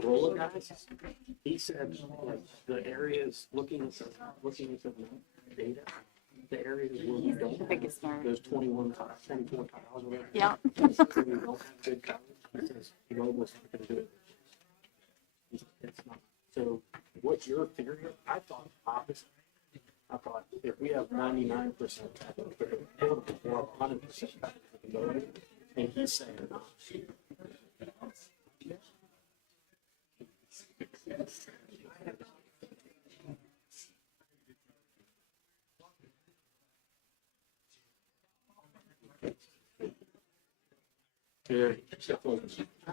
Motorola guys, he said like the areas looking at the data, the areas where we don't The biggest have nerd. those 24 tiles, whatever. Yeah. where we don't have good coverage, he says, T-Mobile's not gonna do it. It's not. So what's your theory? I thought opposite. I thought if we have 99% or 100%, and he's saying no. Yeah. That's what I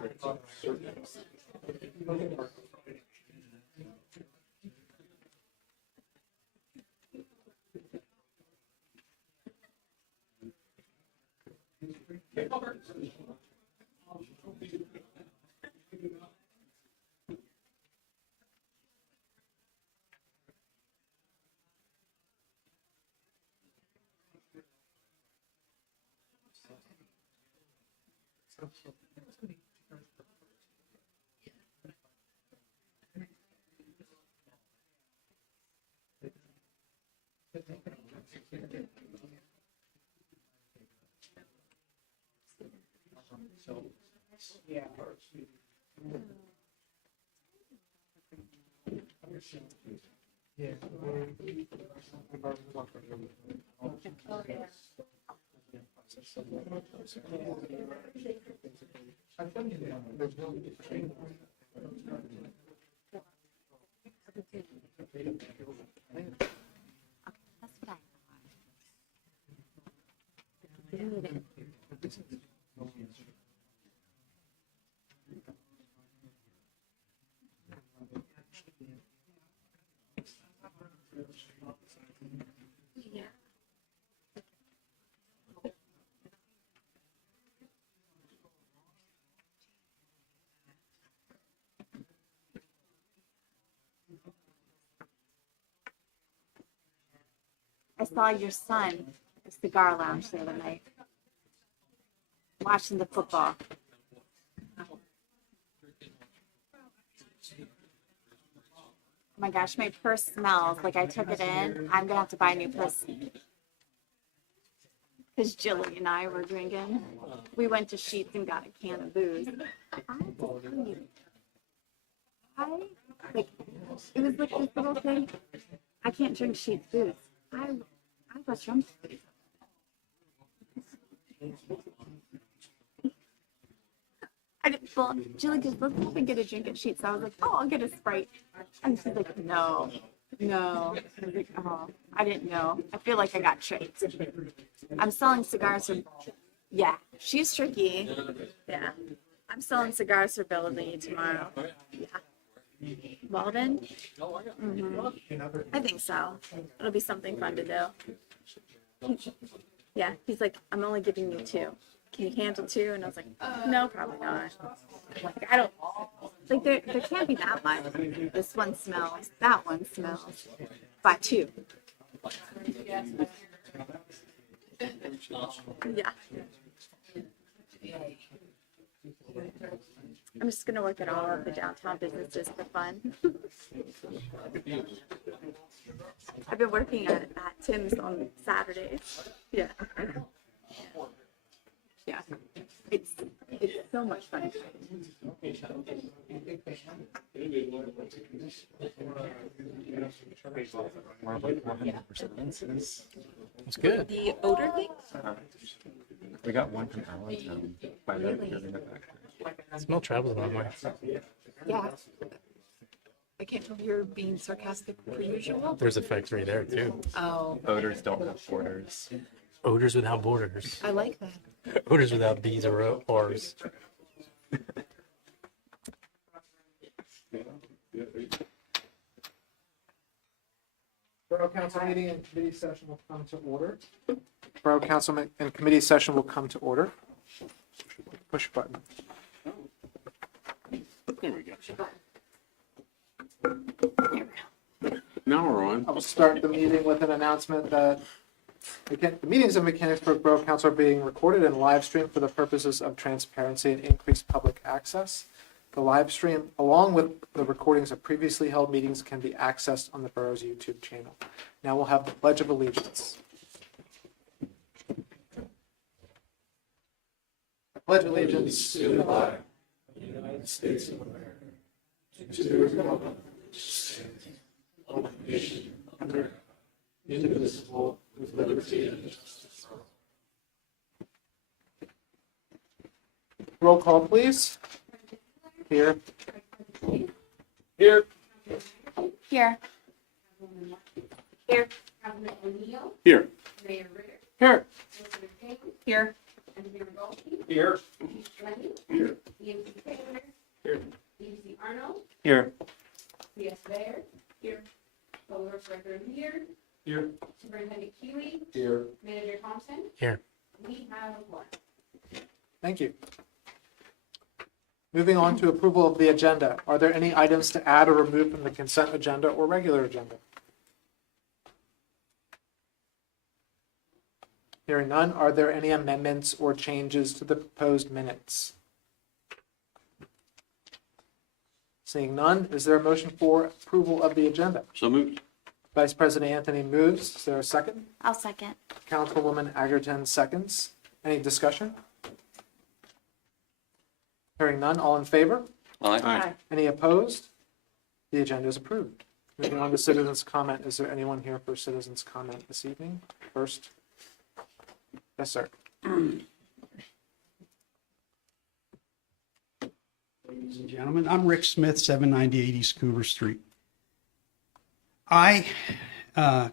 yeah. I saw your son at the cigar lounge the other night, watching the football. Oh my gosh, my purse smells like I took it in. I'm gonna have to buy a new purse. Because Jilly and I were drinking. We went to Sheetz and got a can of booze. I have to tell you, like, it was like this little thing. I can't drink Sheetz booze. I was drunk. I didn't, well, Jilly goes, let's have and get a drink at Sheetz. So I was like, oh, I'll get a Sprite. And she's like, no. I was like, oh, I didn't know. I feel like I got tricked. I'm selling cigars for, yeah, she's tricky. Yeah. I'm selling cigars for Bellamy tomorrow. Yeah. Walden? I think so. It'll be something fun to do. Yeah, he's like, I'm only giving you 2. Can you handle 2? And I was like, no, probably not. Like, I don't, like, there can't be that much. This one smells, that one smells. Buy 2. Yeah. I'm just gonna work at all of the downtown businesses for fun. I've been working at Tim's on Saturdays. Yeah. Yeah. It's so much fun. It's good. The odor thing? We got one from Allentown by the factory. Smell travels a long way. Yeah. I can't tell if you're being sarcastic per usual. There's a factory there too. Oh, Odors don't have borders. Odors without borders. I like that. Odors without B's or R's. Borough Council meeting and committee session will come to order. Borough Council and committee session will come to order. Push a button. There we go. Now we're on. I will start the meeting with an announcement that the meetings of Mechanicsburg Borough Council are being recorded and live streamed for the purposes of transparency and increased public access. The live stream, along with the recordings of previously held meetings, can be accessed on the borough's YouTube channel. Now we'll have the Pledge of Allegiance. I pledge allegiance to the flag of the United States of America, to the republic of the nation under God, indivisible, with liberty and justice for all. Roll call, please. Here. Here. Here. Here. Here. Here. Here. Here. Here. Here. Yes, there. Here. Over record here. Here. Superintendent Keeley. Here. Manager Thompson. Here. We have a quorum. Thank you. Moving on to approval of the agenda. Are there any items to add or remove from the consent agenda or regular agenda? Hearing none, are there any amendments or changes to the proposed minutes? Seeing none, is there a motion for approval of the agenda? So moved. Vice President Anthony moves. Is there a second? I'll second. Councilwoman Agerton seconds. Any discussion? Hearing none, all in favor? Aye. Any opposed? The agenda is approved. Moving on to citizens' comment. Is there anyone here for citizens' comment this evening? First. Yes, sir. Ladies and gentlemen, I'm Rick Smith, 790 East Coover Street. I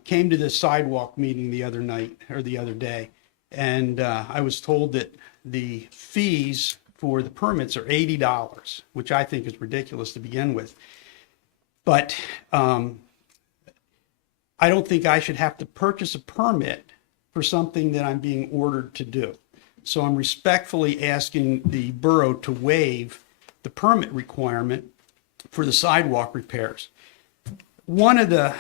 came to this sidewalk meeting the other night, or the other day, and I was told that the fees for the permits are $80, which I think is ridiculous to begin with. But I don't think I should have to purchase a permit for something that I'm being ordered to do. So I'm respectfully asking the borough to waive the permit requirement for the sidewalk repairs. One of the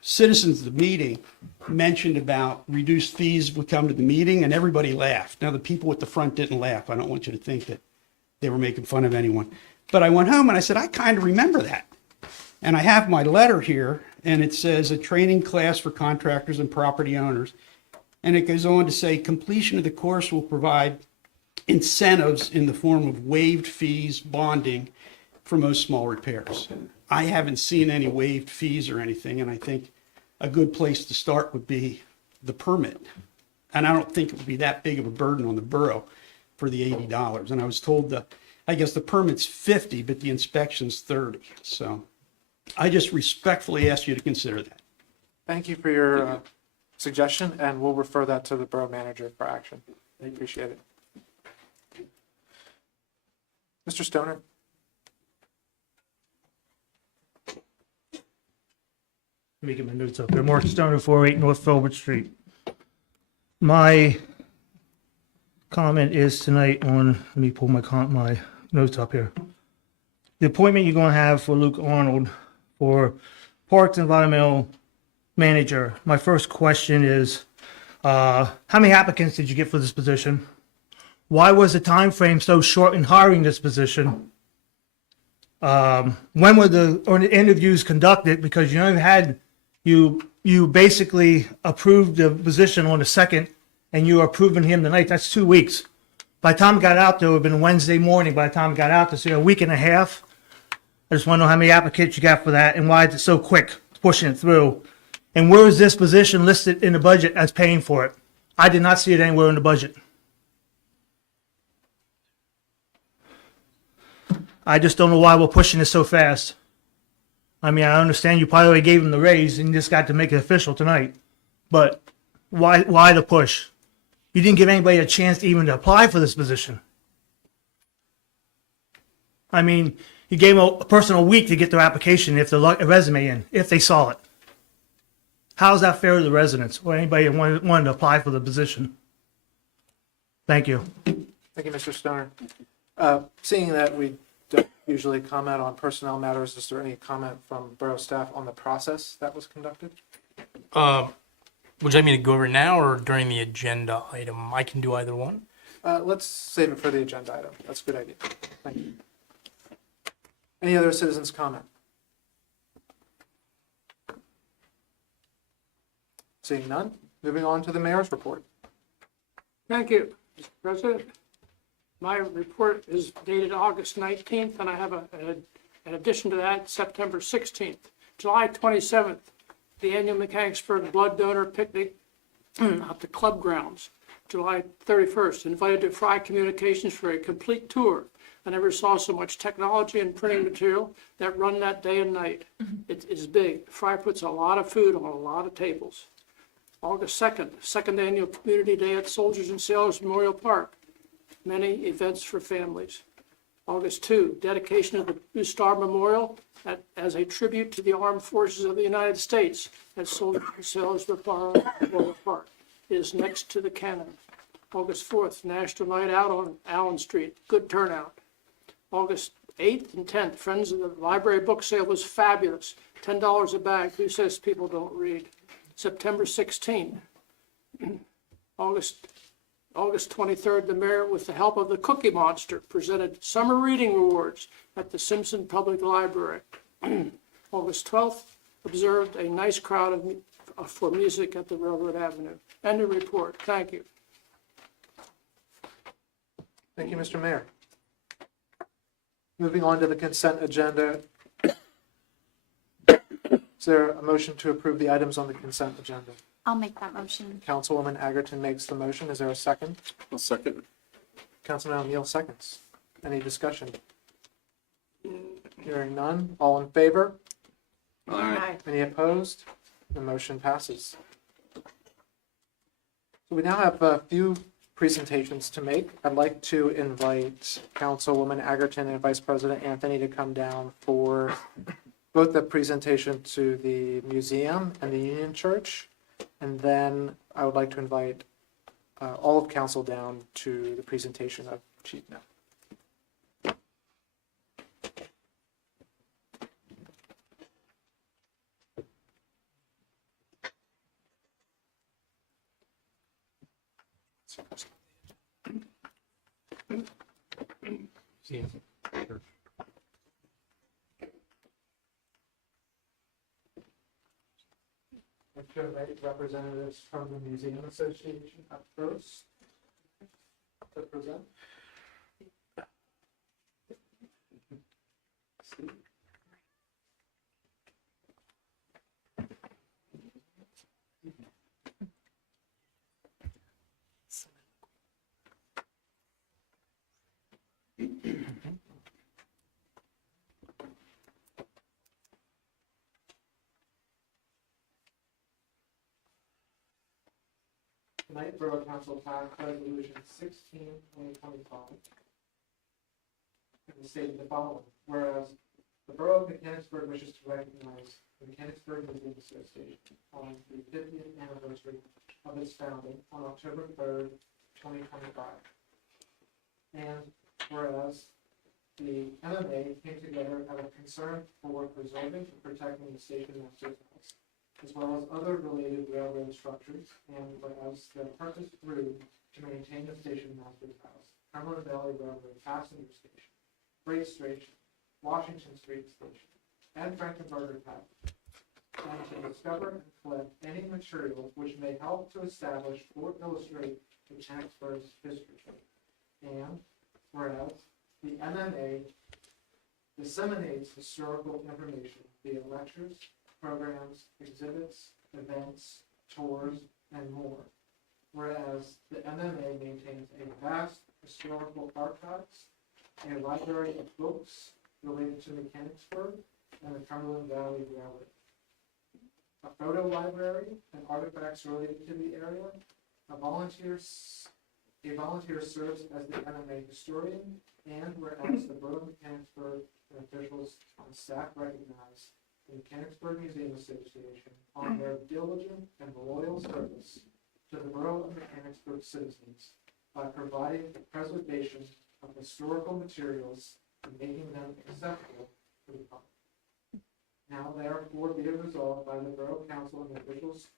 citizens of the meeting mentioned about reduced fees would come to the meeting, and everybody laughed. Now, the people at the front didn't laugh. I don't want you to think that they were making fun of anyone. But I went home and I said, I kind of remember that. And I have my letter here, and it says a training class for contractors and property owners. And it goes on to say completion of the course will provide incentives in the form of waived fees, bonding for most small repairs. I haven't seen any waived fees or anything, and I think a good place to start would be the permit. And I don't think it would be that big of a burden on the borough for the $80. And I was told I guess the permit's $50, but the inspection's $30. So I just respectfully ask you to consider that. Thank you for your suggestion, and we'll refer that to the borough manager for action. I appreciate it. Mr. Stoner? Let me get my notes up here. Mark Stoner, 408 North Filbert Street. My comment is tonight on, let me pull my notes up here. The appointment you're going to have for Luke Arnold for Parks Environmental Manager. My first question is, how many applicants did you get for this position? Why was the time frame so short in hiring this position? When were the interviews conducted? Because you basically approved the position on the 2nd, and you are approving him tonight. That's 2 weeks. By the time I got out there, it would have been Wednesday morning. By the time I got out there, so a week and a half. I just want to know how many applicants you got for that, and why is it so quick pushing it through. And where is this position listed in the budget as paying for it? I did not see it anywhere in the budget. I just don't know why we're pushing it so fast. I mean, I understand you probably gave him the raise and you just got to make it official tonight. But why the push? You didn't give anybody a chance to even apply for this position. I mean, you gave a person a week to get their application, if their resume in, if they saw it. How is that fair to the residents or anybody that wanted to apply for the position? Thank you. Thank you, Mr. Stoner. Seeing that we don't usually comment on personnel matters, is there any comment from borough staff on the process that was conducted? Would you like me to go over it now or during the agenda item? I can do either one. Let's save it for the agenda item. That's a good idea. Thank you. Any other citizens' comment? Seeing none, moving on to the mayor's report. Thank you, Mr. President. My report is dated August 19th, and I have in addition to that, September 16th. July 27th, the annual Mechanicsburg Blood Donor Picnic at the club grounds. July 31st, invited to Fry Communications for a complete tour. I never saw so much technology and printing material that run that day and night. It is big. Fry puts a lot of food on a lot of tables. August 2nd, second annual Community Day at Soldiers and Sailors Memorial Park. Many events for families. August 2, dedication of the Blue Star Memorial as a tribute to the Armed Forces of the United States at Soldiers and Sailors Memorial Park. It is next to the cannon. August 4th, National Night Out on Allen Street. Good turnout. August 8th and 10th, Friends of the Library book sale was fabulous. $10 a bag. Who says people don't read? September 16th. August 23rd, the mayor, with the help of the Cookie Monster, presented summer reading awards at the Simpson Public Library. August 12th, observed a nice crowd for music at the Railroad Avenue. End of report. Thank you. Thank you, Mr. Mayor. Moving on to the consent agenda. Is there a motion to approve the items on the consent agenda? I'll make that motion. Councilwoman Agerton makes the motion. Is there a second? I'll second. Councilman O'Neill seconds. Any discussion? Hearing none. All in favor? Aye. Any opposed? The motion passes. So we now have a few presentations to make. I'd like to invite Councilwoman Agerton and Vice President Anthony to come down for both the presentation to the museum and the Union Church. And then I would like to invite all of council down to the presentation of Chief Mill. I'd like to invite representatives from the Museum Association up first to present. Tonight, Borough Council passed Resolution 16/2025. And stated the following: whereas the Borough of Mechanicsburg wishes to recognize the Mechanicsburg Museum Association on the 50th anniversary of its founding on October 3rd, 2025. And whereas the MMA came together out of concern for preserving and protecting the station master's house, as well as other related railroad structures, and whereas the purpose grew to maintain the station master's house, Cumberland Valley Railroad Passenger Station, Freight Station, Washington Street Station, and Frankenberger Path, and to discover and collect any material which may help to establish or illustrate Mechanicsburg's history. And whereas the MMA disseminates historical information via lectures, programs, exhibits, events, tours, and more. Whereas the MMA maintains a vast historical archives, a library of books related to Mechanicsburg and the Cumberland Valley Railroad, a photo library and artifacts related to the area. A volunteer serves as the MMA historian, and whereas the Borough of Mechanicsburg and officials on staff recognize the Mechanicsburg Museum Association on their diligent and loyal service to the Borough of Mechanicsburg citizens by providing the preservation of historical materials and making them accessible to the public. Now therefore be it resolved by the Borough Council and officials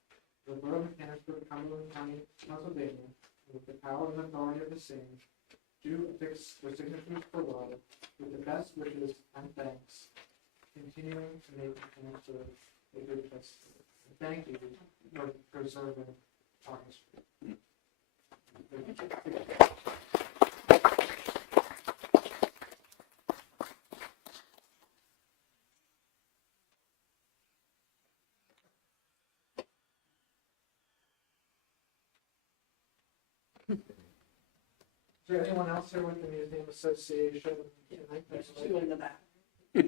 of the Borough of Mechanicsburg, Cumberland County, Pennsylvania, with the power and authority of the same, do affix their signatures below with the best wishes and thanks, continuing to make and serve a good testament. Thank you for preserving our history. Is there anyone else here with the Museum Association? There's two in the back. Is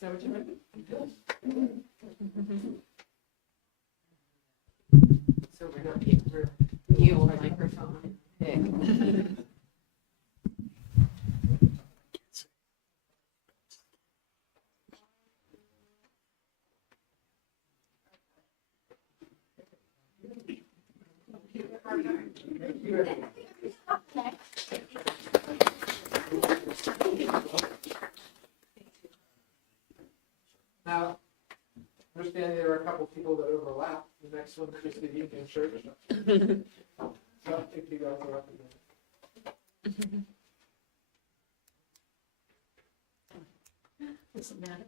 that what you meant? So we're not getting her new microphone. Now, understanding there are a couple people that overlap, the next one is the Union Church. So if you guys are up again. Doesn't matter.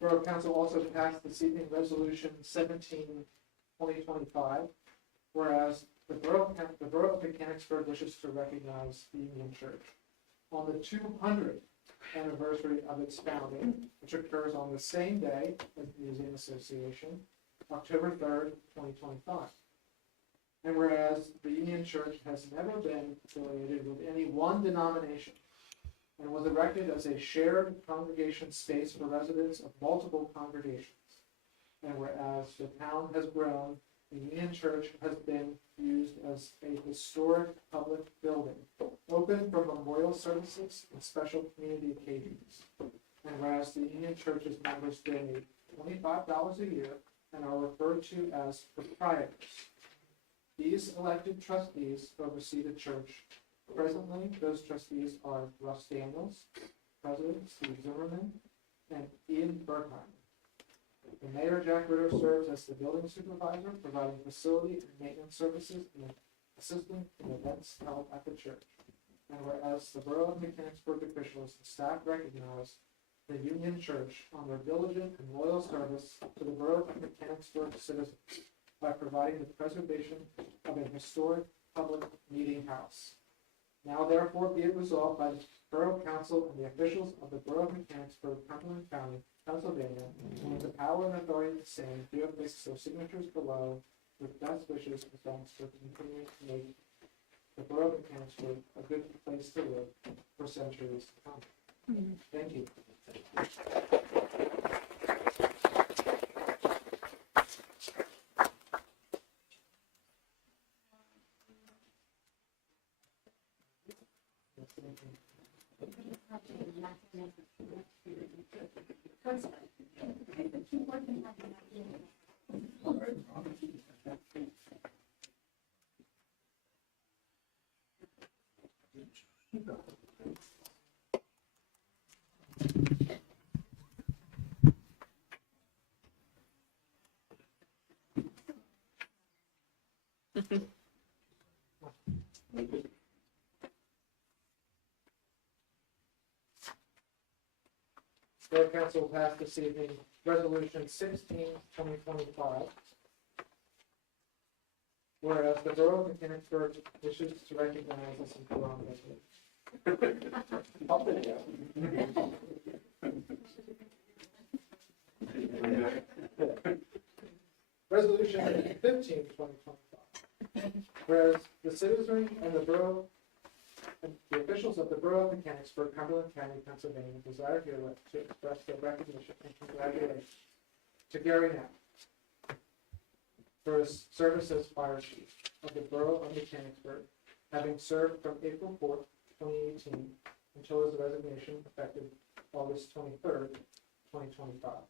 Borough Council also passed this evening Resolution 17/2025, whereas the Borough of Mechanicsburg wishes to recognize the Union Church on the 200th anniversary of its founding, which occurs on the same day as the Museum Association, October 3rd, 2025. And whereas the Union Church has never been affiliated with any one denomination and was erected as a shared congregation space for residents of multiple congregations. And whereas the town has grown, the Union Church has been used as a historic public building, open for memorial services and special community occasions. And whereas the Union Church's members donate $25 a year and are referred to as proprietors. These elected trustees oversee the church. Presently, those trustees are Russ Daniels, President Steve Zimmerman, and Ian Bergheim. The mayor, Jack Ritter, serves as the building supervisor, providing facility and maintenance services and assisting in events held at the church. And whereas the Borough of Mechanicsburg officials and staff recognize the Union Church on their diligent and loyal service to the Borough of Mechanicsburg citizens by providing the preservation of a historic public meeting house. Now therefore be it resolved by the Borough Council and the officials of the Borough of Mechanicsburg, Cumberland County, Pennsylvania, and with the power and authority of the same, do affix their signatures below with best wishes and thanks for continuing to make the Borough of Mechanicsburg a good place to live for centuries to come. Thank you. Borough Council will pass this evening Resolution 16/2025. Whereas the Borough of Mechanicsburg wishes to recognize us in Borough Resolution 15/2025. Whereas the citizenry and the borough and the officials of the Borough of Mechanicsburg, Cumberland County, Pennsylvania, desire herewith to express their recognition and congratulations to Gary Knapp for his service as fire chief of the Borough of Mechanicsburg, having served from April 4th, 2018 until his resignation effective August 23rd, 2025.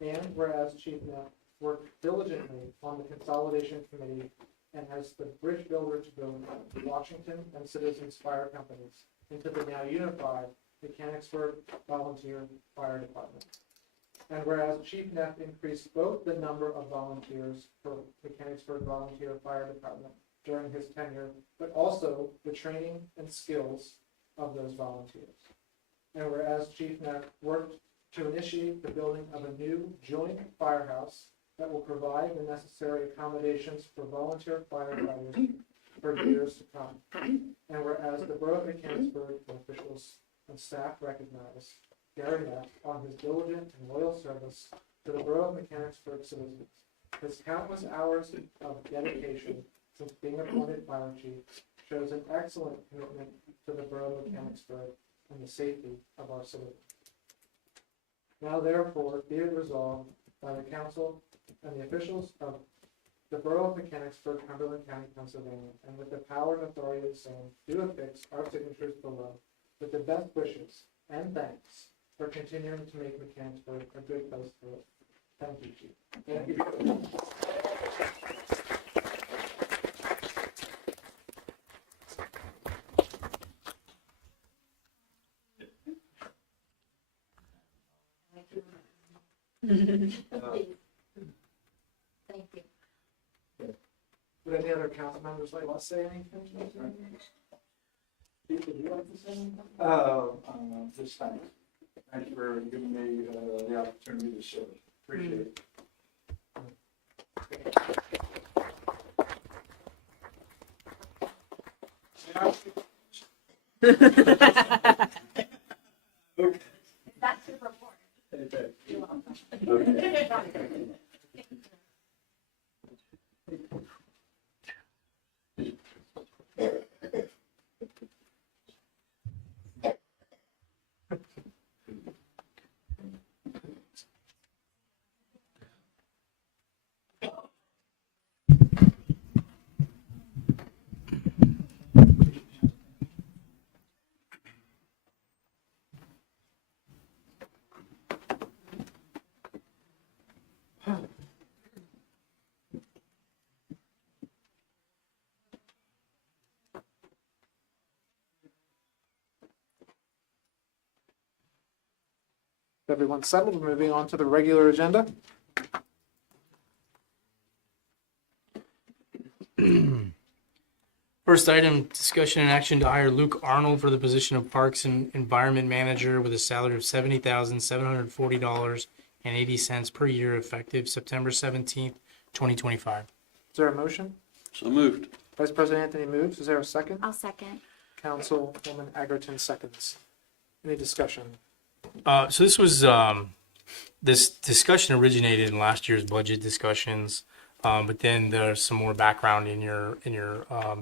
And whereas Chief Knapp worked diligently on the consolidation committee and as the bridge builder to build the Washington and Citizens Fire Companies into the now unified Mechanicsburg Volunteer Fire Department. And whereas Chief Neff increased both the number of volunteers for Mechanicsburg Volunteer Fire Department during his tenure, but also the training and skills of those volunteers. And whereas Chief Neff worked to initiate the building of a new joint firehouse that will provide the necessary accommodations for volunteer firefighters for years to come. And whereas the Borough of Mechanicsburg officials and staff recognize Gary Neff on his diligent and loyal service to the Borough of Mechanicsburg citizens, his countless hours of dedication since being appointed fire chief shows an excellent commitment to the Borough of Mechanicsburg and the safety of our citizens. Now therefore be it resolved by the council and the officials of the Borough of Mechanicsburg, Cumberland County, Pennsylvania, and with the power and authority of the same, do affix our signatures below with the best wishes and thanks for continuing to make Mechanicsburg a good place to live. Thank you, Chief. Thank you. Thank you. Would any other council members like to say anything? Steve, would you like to say anything? Just thanks. Thank you for giving me the opportunity to serve. Appreciate it. That's your report. Okay. You're welcome. Everyone settled, moving on to the regular agenda. First item, discussion and action to hire Luke Arnold for the position of Parks and Environment Manager with a salary of $70,740.80 per year effective September 17th, 2025. Is there a motion? So moved. Vice President Anthony moves. Is there a second? I'll second. Councilwoman Egerton seconds. Any discussion? So this was this discussion originated in last year's budget discussions, but then there's some more background in your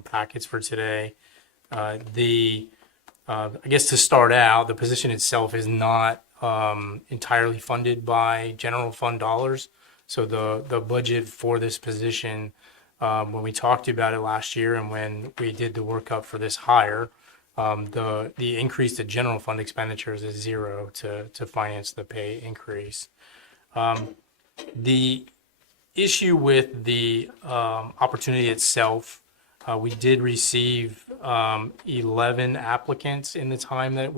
packets for today. I guess to start out, the position itself is not entirely funded by general fund dollars. So the budget for this position, when we talked about it last year and when we did the workup for this hire, the increase to general fund expenditures is zero to finance the pay increase. The issue with the opportunity itself, we did receive 11 applicants in the time that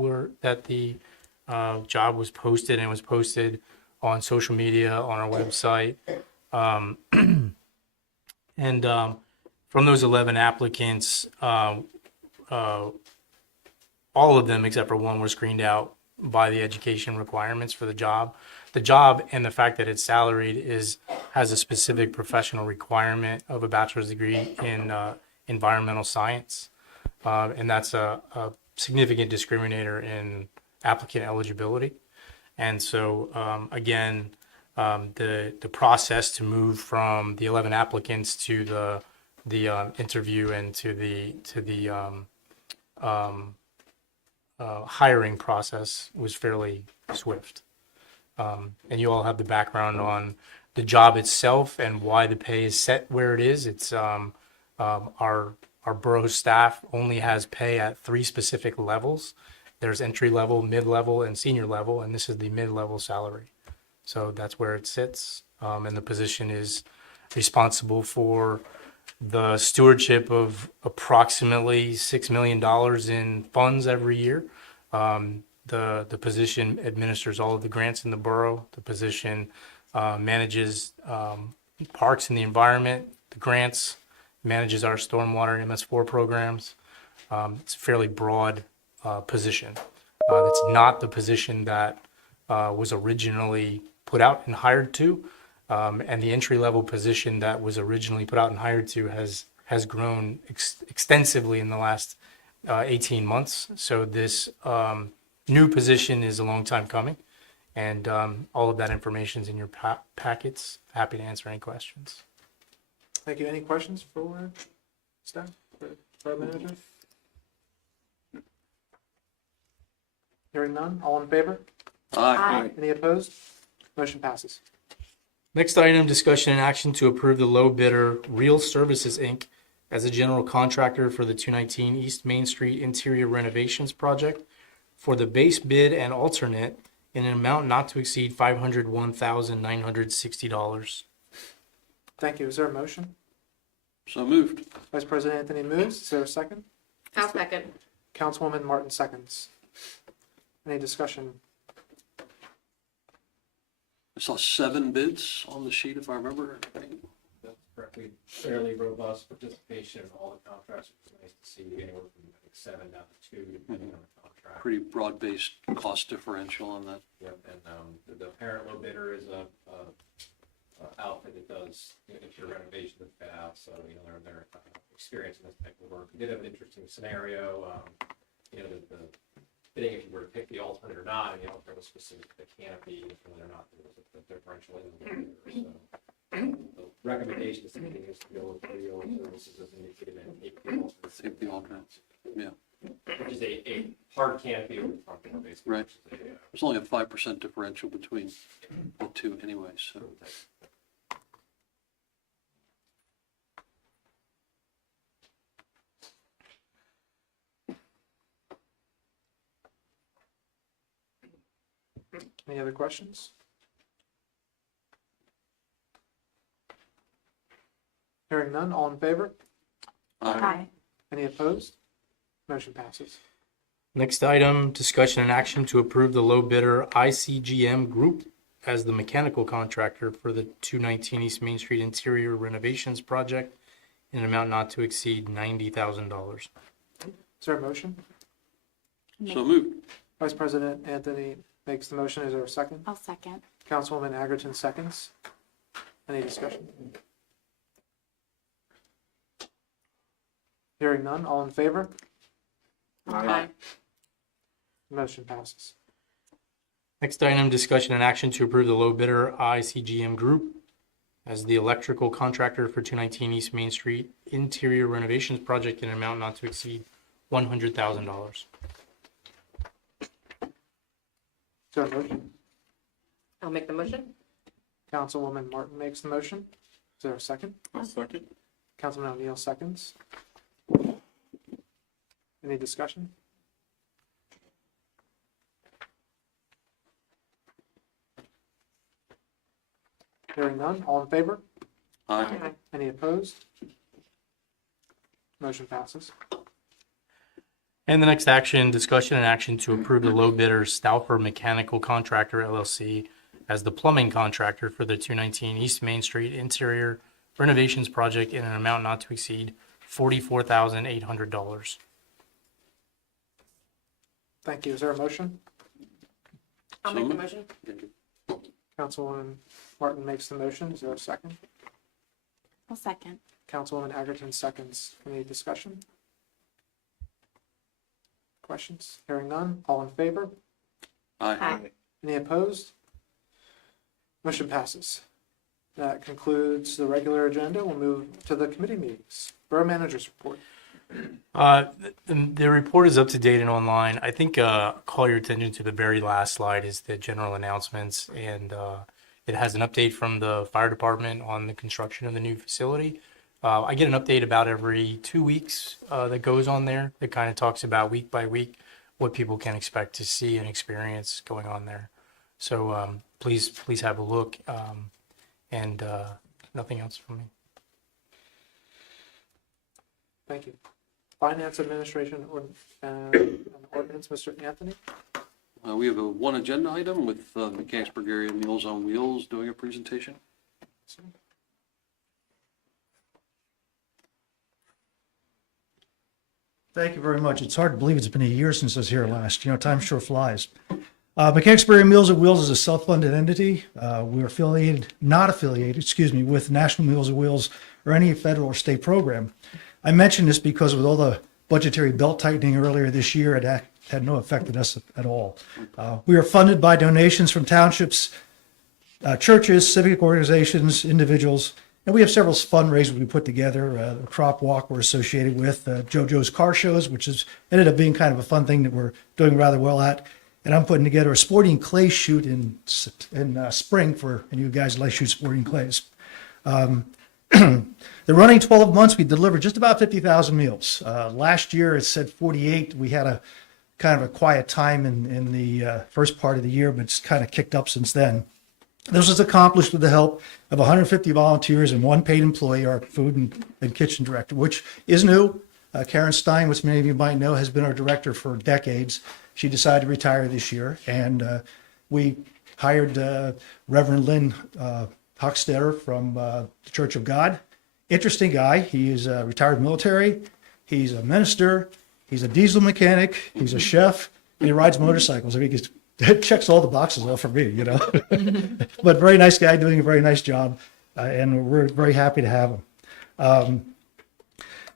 the job was posted, and was posted on social media, on our website. And from those 11 applicants, all of them except for one were screened out by the education requirements for the job. The job, and the fact that it's salaried, has a specific professional requirement of a bachelor's degree in environmental science, and that's a significant discriminator in applicant eligibility. And so again, the process to move from the 11 applicants to the interview and to the hiring process was fairly swift. And you all have the background on the job itself and why the pay is set where it is. It's our borough staff only has pay at 3 specific levels. There's entry level, mid-level, and senior level, and this is the mid-level salary. So that's where it sits. And the position is responsible for the stewardship of approximately $6 million in funds every year. The position administers all of the grants in the borough. The position manages parks and the environment, the grants, manages our stormwater and MS4 programs. It's a fairly broad position. It's not the position that was originally put out and hired to. And the entry-level position that was originally put out and hired to has grown extensively in the last 18 months. So this new position is a long time coming, and all of that information is in your packets. Happy to answer any questions. Thank you. Any questions for staff, for our manager? Hearing none, all in favor? Aye. Any opposed? Motion passes. Next item, discussion and action to approve the low bidder Real Services, Inc. as a general contractor for the 219 East Main Street interior renovations project for the base bid and alternate in an amount not to exceed $501,960. Thank you. Is there a motion? So moved. Vice President Anthony moves. Is there a second? I'll second. Councilwoman Martin seconds. Any discussion? I saw 7 bids on the sheet, if I remember. That's correctly fairly robust participation in all the contracts. It's nice to see anywhere from I think 7 down to 2 depending on the contract. Pretty broad-based cost differential on that. Yep, and the parent low bidder is a outfit that does interior renovation of the house, so they're experienced in this type of work. We did have an interesting scenario. The bidding, if you were to pick the alternate or not, and the alternate was specific to the canopy, whether or not there was a differential in the bidder. So the recommendation is to continue to go with Real Services as indicated and take Safety alternates. Yeah, which is a hard canopy over the front door, basically. Right. Which is there's only a 5% differential between the two anyway, so. Any other questions? Hearing none, all in favor? Aye. Any opposed? Motion passes. Next item, discussion and action to approve the low bidder ICGM Group as the mechanical contractor for the 219 East Main Street interior renovations project in an amount not to exceed $90,000. Is there a motion? So moved. Vice President Anthony makes the motion. Is there a second? I'll second. Councilwoman Agerton seconds. Any discussion? Hearing none, all in favor? Aye. Motion passes. Next item, discussion and action to approve the low bidder ICGM Group as the electrical contractor for 219 East Main Street interior renovations project in an amount not to exceed $100,000. Is there a motion? I'll make the motion. Councilwoman Martin makes the motion. Is there a second? I'll second. Councilman O'Neill seconds. Any discussion? Hearing none, all in favor? Aye. Any opposed? Motion passes. And the next action, discussion and action to approve the low bidder Stauffer Mechanical Contractor LLC as the plumbing contractor for the 219 East Main Street interior renovations project in an amount not to exceed $44,800. Thank you. Is there a motion? I'll So make the moved. motion. Councilwoman Martin makes the motion. Is there a second? I'll second. Councilwoman Agerton seconds. Any discussion? Questions? Hearing none. All in favor? Aye. Any opposed? Motion passes. That concludes the regular agenda. We'll move to the committee meetings. Borough Manager's Report. The report is up to date and online. I think call your attention to the very last slide is the general announcements, and it has an update from the fire department on the construction of the new facility. I get an update about every 2 weeks that goes on there. That kind of talks about week by week what people can expect to see and experience going on there. So please have a look, and nothing else from me. Thank you. Finance Administration or Ordinance, Mr. Anthony? We have one agenda item with the Mechanicsburg Area Meals on Wheels doing a presentation. Thank you very much. It's hard to believe it's been a year since I was here last. Time sure flies. Mechanicsburg Meals on Wheels is a self-funded entity. We're not affiliated, with National Meals on Wheels or any federal or state program. I mention this because with all the budgetary belt tightening earlier this year, it had no effect on us at all. We are funded by donations from townships, churches, civic organizations, individuals, and we have several fundraisers we put together. The Crop Walk we're associated with, JoJo's Car Shows, which has ended up being kind of a fun thing that we're doing rather well at. And I'm putting together a sporting clay shoot in spring for any of you guys who like shoot sporting clays. The running 12 months, we delivered just about 50,000 meals. Last year, it said 48. We had a kind of a quiet time in the first part of the year, but it's kind of kicked up since then. This was accomplished with the help of 150 volunteers and one paid employee, our food and kitchen director, which is new. Karen Stein, which many of you might know, has been our director for decades. She decided to retire this year, and we hired Reverend Lynn Hochstetter from the Church of God. Interesting guy. He is a retired military. He's a minister. He's a diesel mechanic. He's a chef, and he rides motorcycles. I mean, it checks all the boxes off for me, But very nice guy doing a very nice job, and we're very happy to have him.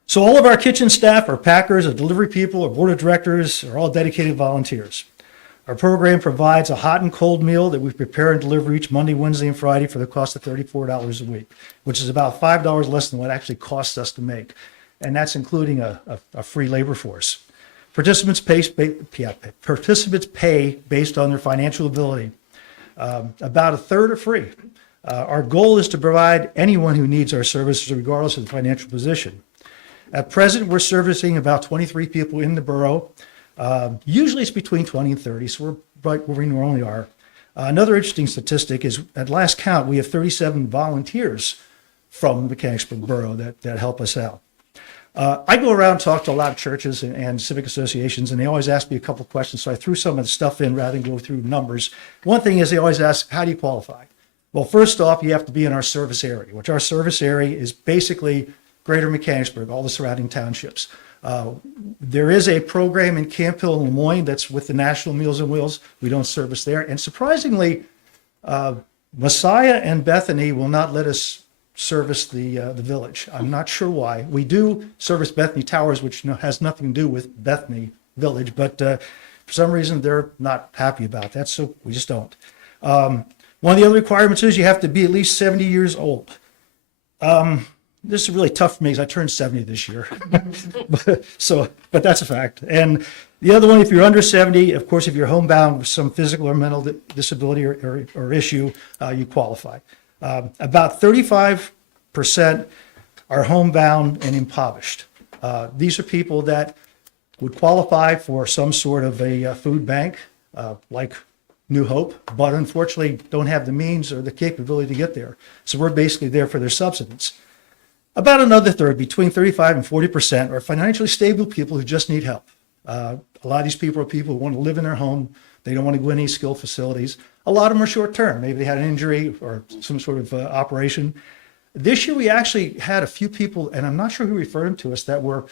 So all of our kitchen staff, our packers, our delivery people, our board of directors are all dedicated volunteers. Our program provides a hot and cold meal that we prepare and deliver each Monday, Wednesday, and Friday for the cost of $34 a week, which is about $5 less than what it actually costs us to make. And that's including a free labor force. Participants pay based on their financial ability. About a third are free. Our goal is to provide anyone who needs our services regardless of the financial position. At present, we're servicing about 23 people in the borough. Usually it's between 20 and 30, so we're right where we normally are. Another interesting statistic is at last count, we have 37 volunteers from the Mechanicsburg Borough that help us out. I go around and talk to a lot of churches and civic associations, and they always ask me a couple of questions, so I threw some of the stuff in rather than go through numbers. One thing is they always ask, how do you qualify? Well, first off, you have to be in our service area, which our service area is basically Greater Mechanicsburg, all the surrounding townships. There is a program in Camp Hill and Lemoyne that's with the National Meals on Wheels. We don't service there. And surprisingly, Messiah and Bethany will not let us service the village. I'm not sure why. We do service Bethany Towers, which has nothing to do with Bethany Village, but for some reason they're not happy about that, so we just don't. One of the other requirements is you have to be at least 70 years old. This is really tough for me because I turned 70 this year. but that's a fact. And the other one, if you're under 70, of course, if you're homebound with some physical or mental disability or issue, you qualify. About 35% are homebound and impoverished. These are people that would qualify for some sort of a food bank, like New Hope, but unfortunately don't have the means or the capability to get there. So we're basically there for their subsistence. About another third, between 35 and 40%, are financially stable people who just need help. A lot of these people are people who want to live in their home. They don't want to go in any skilled facilities. A lot of them are short term. Maybe they had an injury or some sort of operation. This year, we actually had a few people, and I'm not sure who referred them to us, that were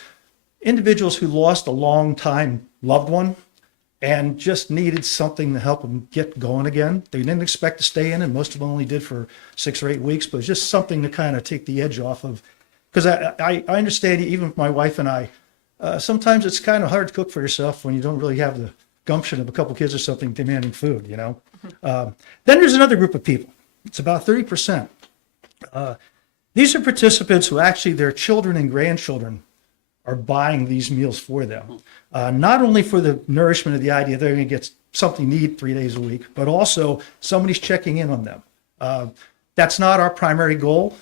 individuals who lost a long time loved one and just needed something to help them get going again. They didn't expect to stay in, and most of them only did for 6 or 8 weeks, but it's just something to kind of take the edge off of. Because I understand, even with my wife and I, sometimes it's kind of hard to cook for yourself when you don't really have the gumption of a couple kids or something demanding food, Then there's another group of people. It's about 30%. These are participants who actually, their children and grandchildren are buying these meals for them. Not only for the nourishment of the idea they're going to get something to eat 3 days a week, but also somebody's checking in on them. That's not our primary goal.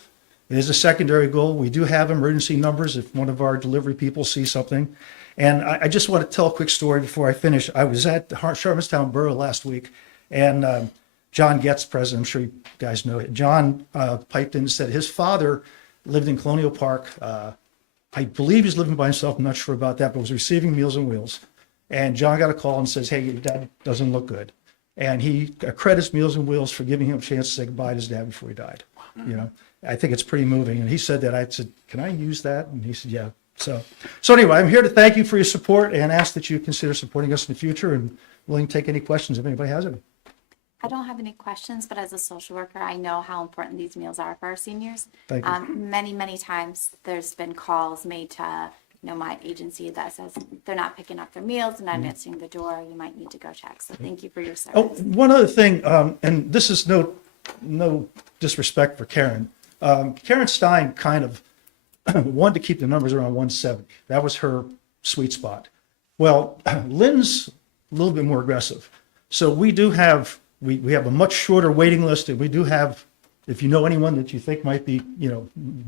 It is a secondary goal. We do have emergency numbers if one of our delivery people sees something. And I just want to tell a quick story before I finish. I was at Sharmanstown Borough last week, and John Getz, president, I'm sure you guys know it. John piped in and said his father lived in Colonial Park, I believe he's living by himself, I'm not sure about that, but was receiving Meals on Wheels. And John got a call and says, hey, your dad doesn't look good. And he credits Meals on Wheels for giving him a chance to say goodbye to his dad before he died. You know, I think it's pretty moving. And he said that. I said, can I use that? And he said, yeah. So anyway, I'm here to thank you for your support and ask that you consider supporting us in the future, and willing to take any questions if anybody has any. I don't have any questions, but as a social worker, I know how important these meals are for our seniors. Thank you. Many times there's been calls made to, my agency that says they're not picking up their meals and not answering the door. You might need to go check. So thank you for your service. Oh, one other thing, and this is no disrespect for Karen. Karen Stein kind of wanted to keep the numbers around 170. That was her sweet spot. Well, Lynn's a little bit more aggressive. So we do have, we have a much shorter waiting list, and we do have, if you know anyone that you think might be,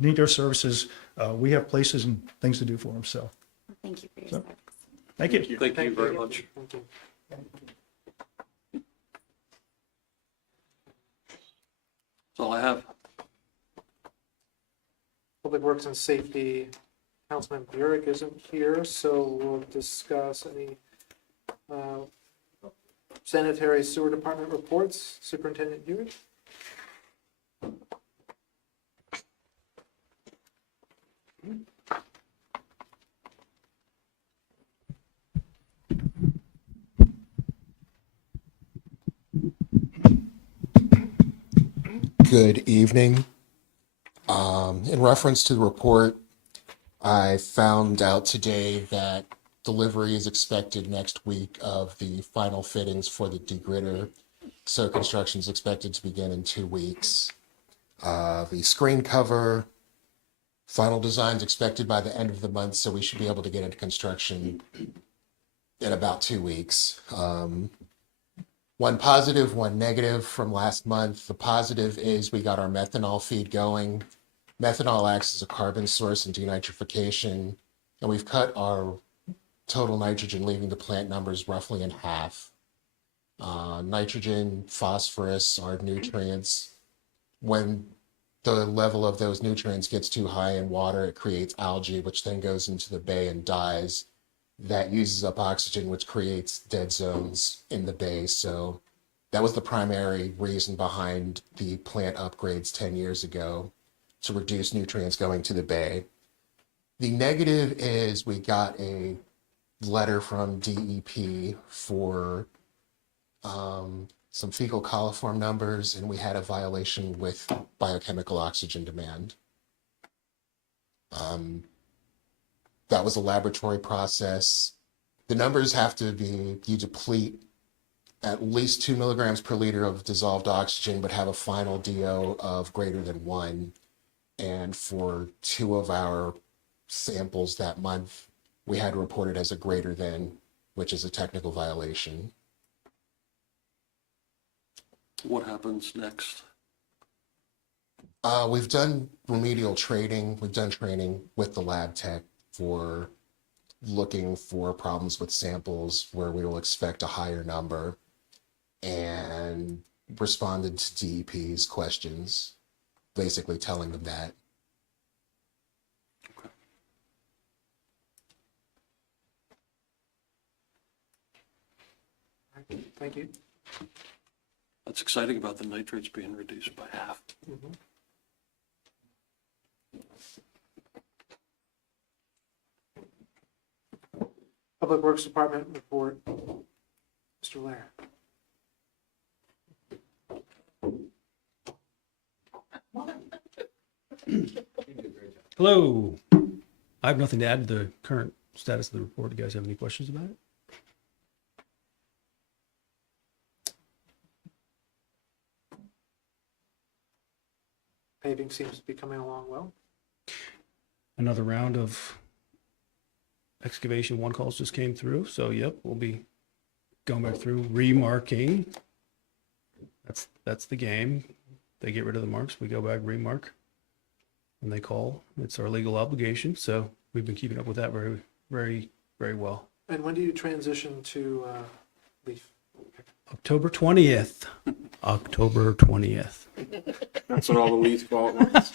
need our services, we have places and things to do for them. So Thank you for your service. thank you. Thank you very much. Thank you. That's all I have. Public Works and Safety, Councilman Burek isn't here, so we'll discuss any sanitary sewer department reports. Superintendent Hewitt? Good evening. In reference to the report, I found out today that delivery is expected next week of the final fittings for the degritter. So construction is expected to begin in 2 weeks. The screen cover, final design is expected by the end of the month, so we should be able to get into construction in about 2 weeks. One positive, one negative from last month. The positive is we got our methanol feed going. Methanol acts as a carbon source in denitrification, and we've cut our total nitrogen leaving the plant numbers roughly in half. Nitrogen, phosphorus are nutrients. When the level of those nutrients gets too high in water, it creates algae, which then goes into the bay and dies. That uses up oxygen, which creates dead zones in the bay. So that was the primary reason behind the plant upgrades 10 years ago, to reduce nutrients going to the bay. The negative is we got a letter from DEP for some fecal coliform numbers, and we had a violation with biochemical oxygen demand. That was a laboratory process. The numbers have to be, you deplete at least 2 milligrams per liter of dissolved oxygen, but have a final DO of greater than 1. And for 2 of our samples that month, we had reported as a greater than, which is a technical violation. What happens next? We've done remedial training. We've done training with the lab tech for looking for problems with samples where we will expect a higher number, and responded to DEP's questions, basically telling them that. Thank you. That's exciting about the nitrates being reduced by half. Mhm. Public Works Department report, Mr. Lair. Hello. I have nothing to add to the current status of the report. Do you guys have any questions about it? Paving seems to be coming along well. Another round of excavation one calls just came through. So yep, we'll be going back through remarking. That's the game. They get rid of the marks, we go back, remark. When they call, it's our legal obligation. So we've been keeping up with that very, very, very well. And when do you transition to leaf? October 20th. October 20th. That's what all the leaves fall at once.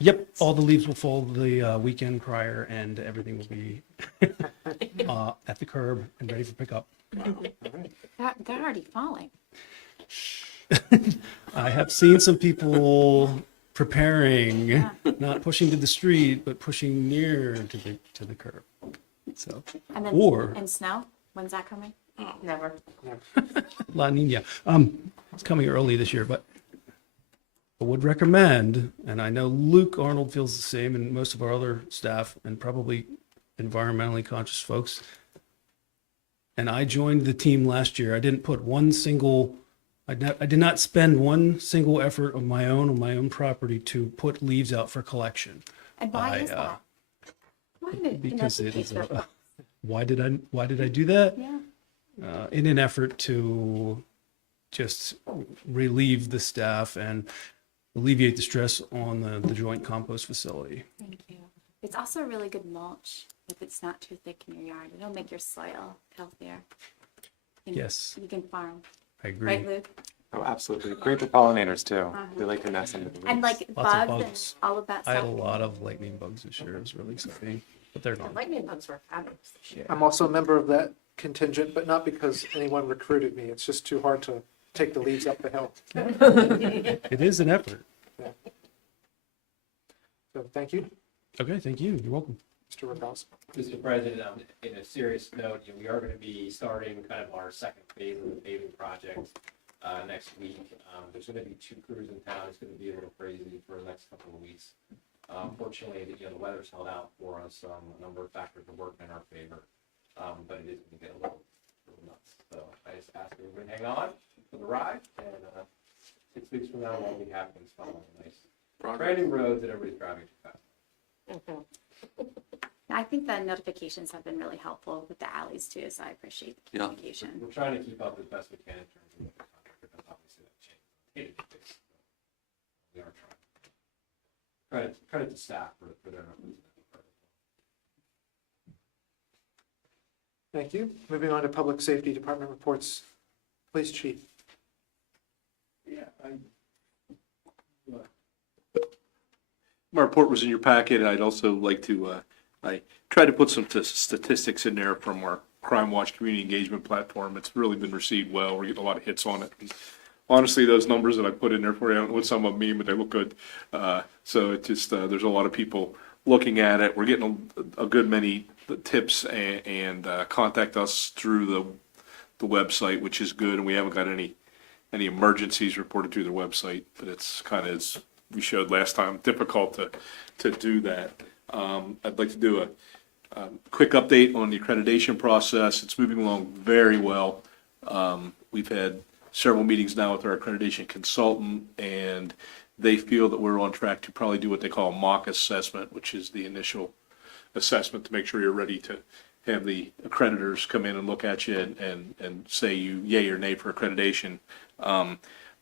Yep, all the leaves will fall the weekend prior, and everything will be at the curb and ready for pickup. They're already falling. I have seen some people preparing, not pushing to the street, but pushing near to the curb. So, And then or and snow. When's that coming? Never. La Nina. It's coming early this year, but I would recommend, and I know Luke Arnold feels the same, and most of our other staff, and probably environmentally conscious folks. And I joined the team last year. I didn't put one single, I did not spend one single effort of my own on my own property to put leaves out for collection. And why is that? Why did Because it is Facebook- why did I do that? Yeah. In an effort to just relieve the staff and alleviate the stress on the joint compost facility. Thank you. It's also a really good mulch if it's not too thick in your yard. It'll make your soil healthier. Yes. You can farm. I agree. Right, Luke? Oh, absolutely. Great for pollinators too. They like to nest in the roots. And like Lots of bugs, bugs. and all of that I had stuff. a lot of lightning bugs this year. It was really exciting, but they're gone. Lightning bugs were fabulous this year. I'm also a member of that contingent, but not because anyone recruited me. It's just too hard to take the leaves up the hill. It is an effort. So thank you, Okay, thank you. You're welcome. Mr. Rogowski. Mr. President, in a serious note, we are going to be starting kind of our second phase of the paving project next week. There's going to be 2 crews in town. It's going to be a little crazy for the next couple of weeks. Fortunately, the weather's held out for us. A number of factors are working in our favor, but it is going to get a little nuts. So I just ask everybody to hang on for the ride, and 6 weeks from now, we'll be happy and following nice brand new roads that everybody's driving too fast. I think the notifications have been really helpful with the alleys too, so I appreciate the Yeah. communication. We're trying to keep up as best we can in terms of the contract, because obviously that changes. We are trying. Credit to staff for their efforts. Thank you. Moving on to Public Safety Department reports. Police Chief. My report was in your packet, and I'd also like to, I tried to put some statistics in there from our Crime Watch community engagement platform. It's really been received well. We're getting a lot of hits on it. Honestly, those numbers that I put in there for you, I don't know what some of them mean, but they look good. So it just, there's a lot of people looking at it. We're getting a good many tips and contact us through the website, which is good. And we haven't got any emergencies reported through the website, but it's kind of, as we showed last time, difficult to do that. I'd like to do a quick update on the accreditation process. It's moving along very well. We've had several meetings now with our accreditation consultant, and they feel that we're on track to probably do what they call a mock assessment, which is the initial assessment to make sure you're ready to have the accreditors come in and look at you and say you yay or nay for accreditation.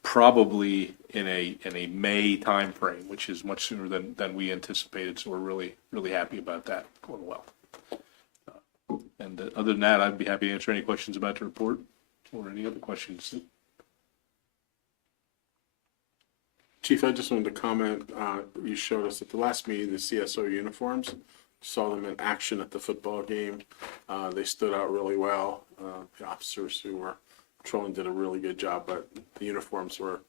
Probably in a May timeframe, which is much sooner than we anticipated. So we're really happy about that going well. And other than that, I'd be happy to answer any questions about the report or any other questions. Chief, I just wanted to comment, you showed us at the last meeting, the CSO uniforms, saw them in action at the football game. They stood out really well. The officers who were patrolling did a really good job, but the uniforms were,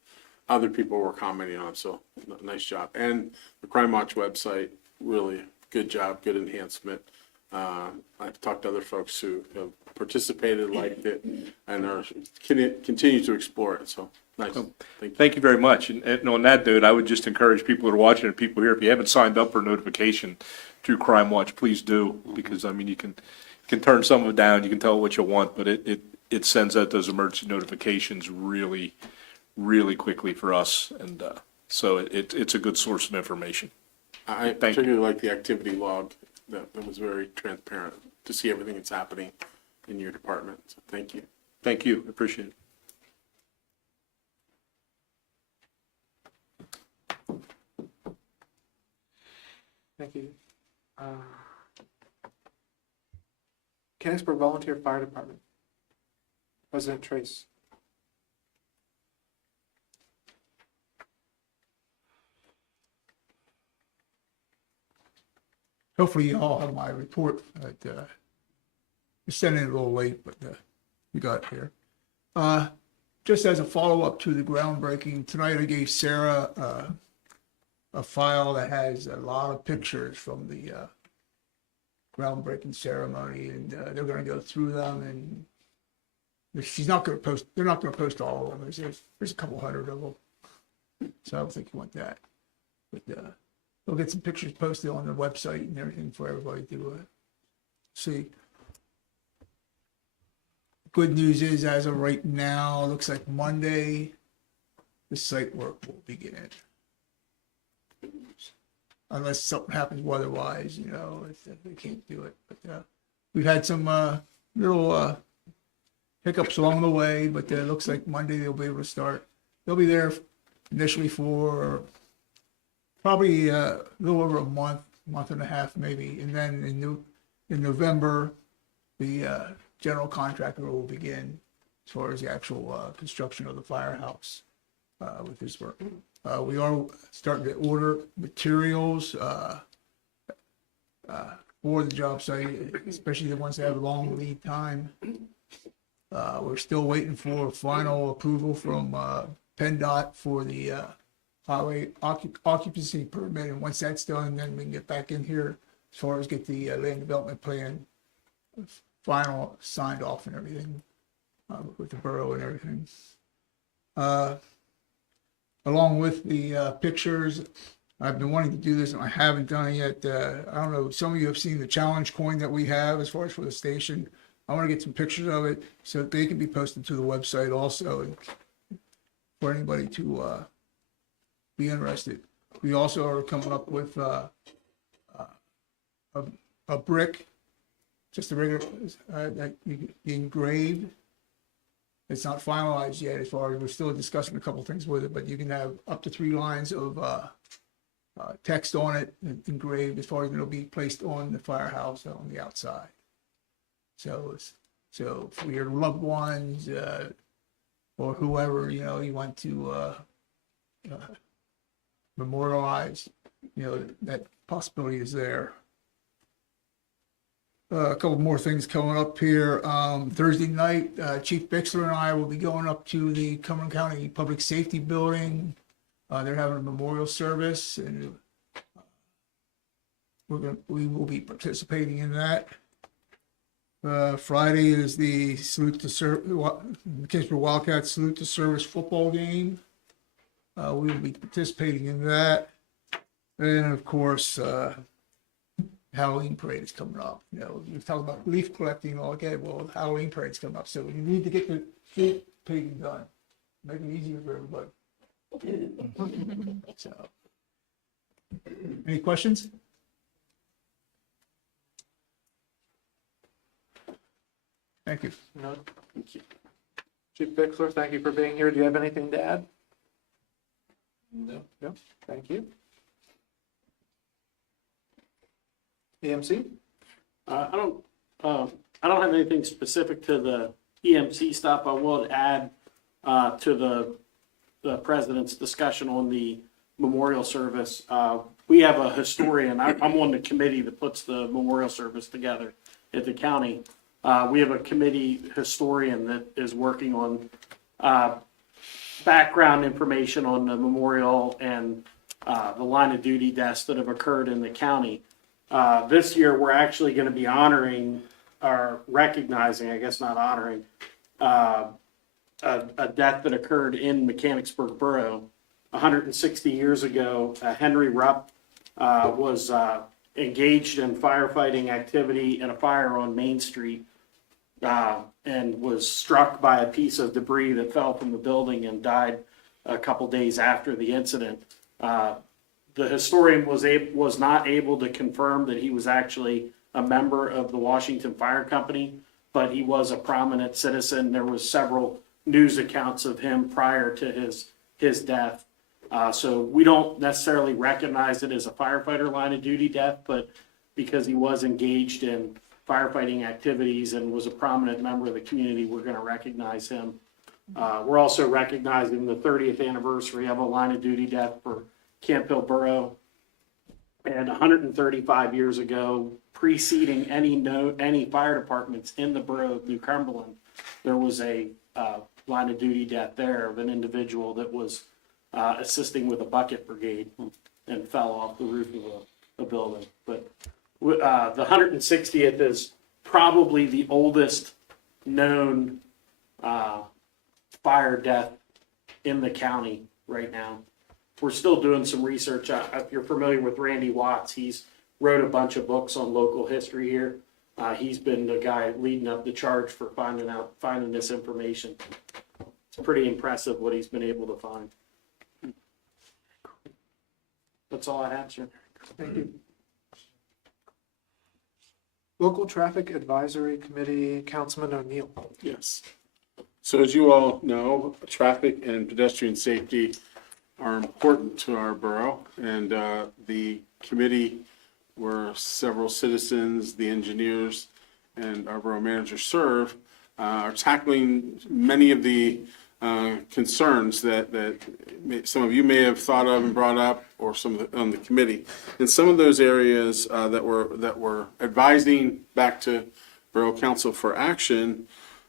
other people were commenting on, so nice job. And the Crime Watch website, really good job, good enhancement. I've talked to other folks who have participated, liked it, and are continue to explore it, so nice. Thank you very much. And on that note, I would just encourage people that are watching and people here, if you haven't signed up for notification through Crime Watch, please do, because I mean, you can turn some of it down, you can tell what you want, but it sends out those emergency notifications really, really quickly for us. And so it's a good source of information. I particularly like the activity log. That was very transparent to see everything that's happening in your department. So thank you. Thank you. Appreciate it. Thank you. Canonsburg Volunteer Fire Department. President Trace. hopefully you all have my report. You sent it a little late, but you got it here. Just as a follow-up to the groundbreaking, tonight I gave Sarah a file that has a lot of pictures from the groundbreaking ceremony, and they're going to go through them, and she's not going to post. They're not going to post all of them. There's a couple hundred of them, so I don't think you want that. But we'll get some pictures posted on the website and everything for everybody to see. Good news is, as of right now, it looks like Monday, the site work will begin. Unless something happens weather-wise, they can't do it. But we've had some little hiccups along the way, but it looks like Monday they'll be able to start. They'll be there initially for probably a little over a month and a half maybe, and then in November, the general contractor will begin as far as the actual construction of the firehouse with this work. We are starting to order materials for the job site, especially the ones that have a long lead time. We're still waiting for final approval from PennDOT for the highway occupancy permit, and once that's done, then we can get back in here as far as get the land development plan final signed off and everything with the borough and everything. Along with the pictures, I've been wanting to do this and I haven't done it yet. I don't know, some of you have seen the challenge coin that we have as far as for the station. I want to get some pictures of it so that they can be posted to the website also, and for anybody to be interested. We also are coming up with a brick, just a regular, that you engraved. It's not finalized yet as far as, we're still discussing a couple things with it, but you can have up to 3 lines of text on it engraved as far as it'll be placed on the firehouse on the outside. So for your loved ones or whoever, you want to memorialize, that possibility is there. A couple more things coming up here. Thursday night, Chief Bixler and I will be going up to the Cumberland County Public Safety Building. They're having a memorial service, and we will be participating in that. Friday is the Kingsborough Wildcats Salute to Service football game. We will be participating in that, and of course, Halloween parade is coming up. You talk about leaf collecting. Okay, well, Halloween parade's coming up, so you need to get the street picking done. Make it easier for everybody. So, any questions? Thank you. No. Chief Bixler, thank you for being here. Do you have anything to add? No. No. Thank you. EMC? I don't have anything specific to the EMC stuff. I will add to the president's discussion on the memorial service. We have a historian. I'm on the committee that puts the memorial service together at the county. We have a committee historian that is working on background information on the memorial and the line of duty deaths that have occurred in the county. This year, we're actually going to be honoring, or recognizing, I guess not honoring, a death that occurred in Mechanicsburg Borough 160 years ago. Henry Rupp was engaged in firefighting activity in a fire on Main Street and was struck by a piece of debris that fell from the building and died a couple days after the incident. The historian was not able to confirm that he was actually a member of the Washington Fire Company, but he was a prominent citizen. There was several news accounts of him prior to his death. So we don't necessarily recognize it as a firefighter line of duty death, but because he was engaged in firefighting activities and was a prominent member of the community, we're going to recognize him. We're also recognizing the 30th anniversary of a line of duty death for Camp Hill Borough. And 135 years ago, preceding any fire departments in the borough of New Cumberland, there was a line of duty death there of an individual that was assisting with a bucket brigade and fell off the roof of a building. But the 160th is probably the oldest known fire death in the county right now. We're still doing some research. If you're familiar with Randy Watts, he's wrote a bunch of books on local history here. He's been the guy leading up the charge for finding this information. It's pretty impressive what he's been able to find. That's all I have, sir. Thank you. Local Traffic Advisory Committee, Councilman O'Neill. Yes. So as you all know, traffic and pedestrian safety are important to our borough, and the committee where several citizens, the engineers, and our borough manager serve are tackling many of the concerns that some of you may have thought of and brought up, or some of on the committee. And some of those areas that we're advising back to Borough Council for action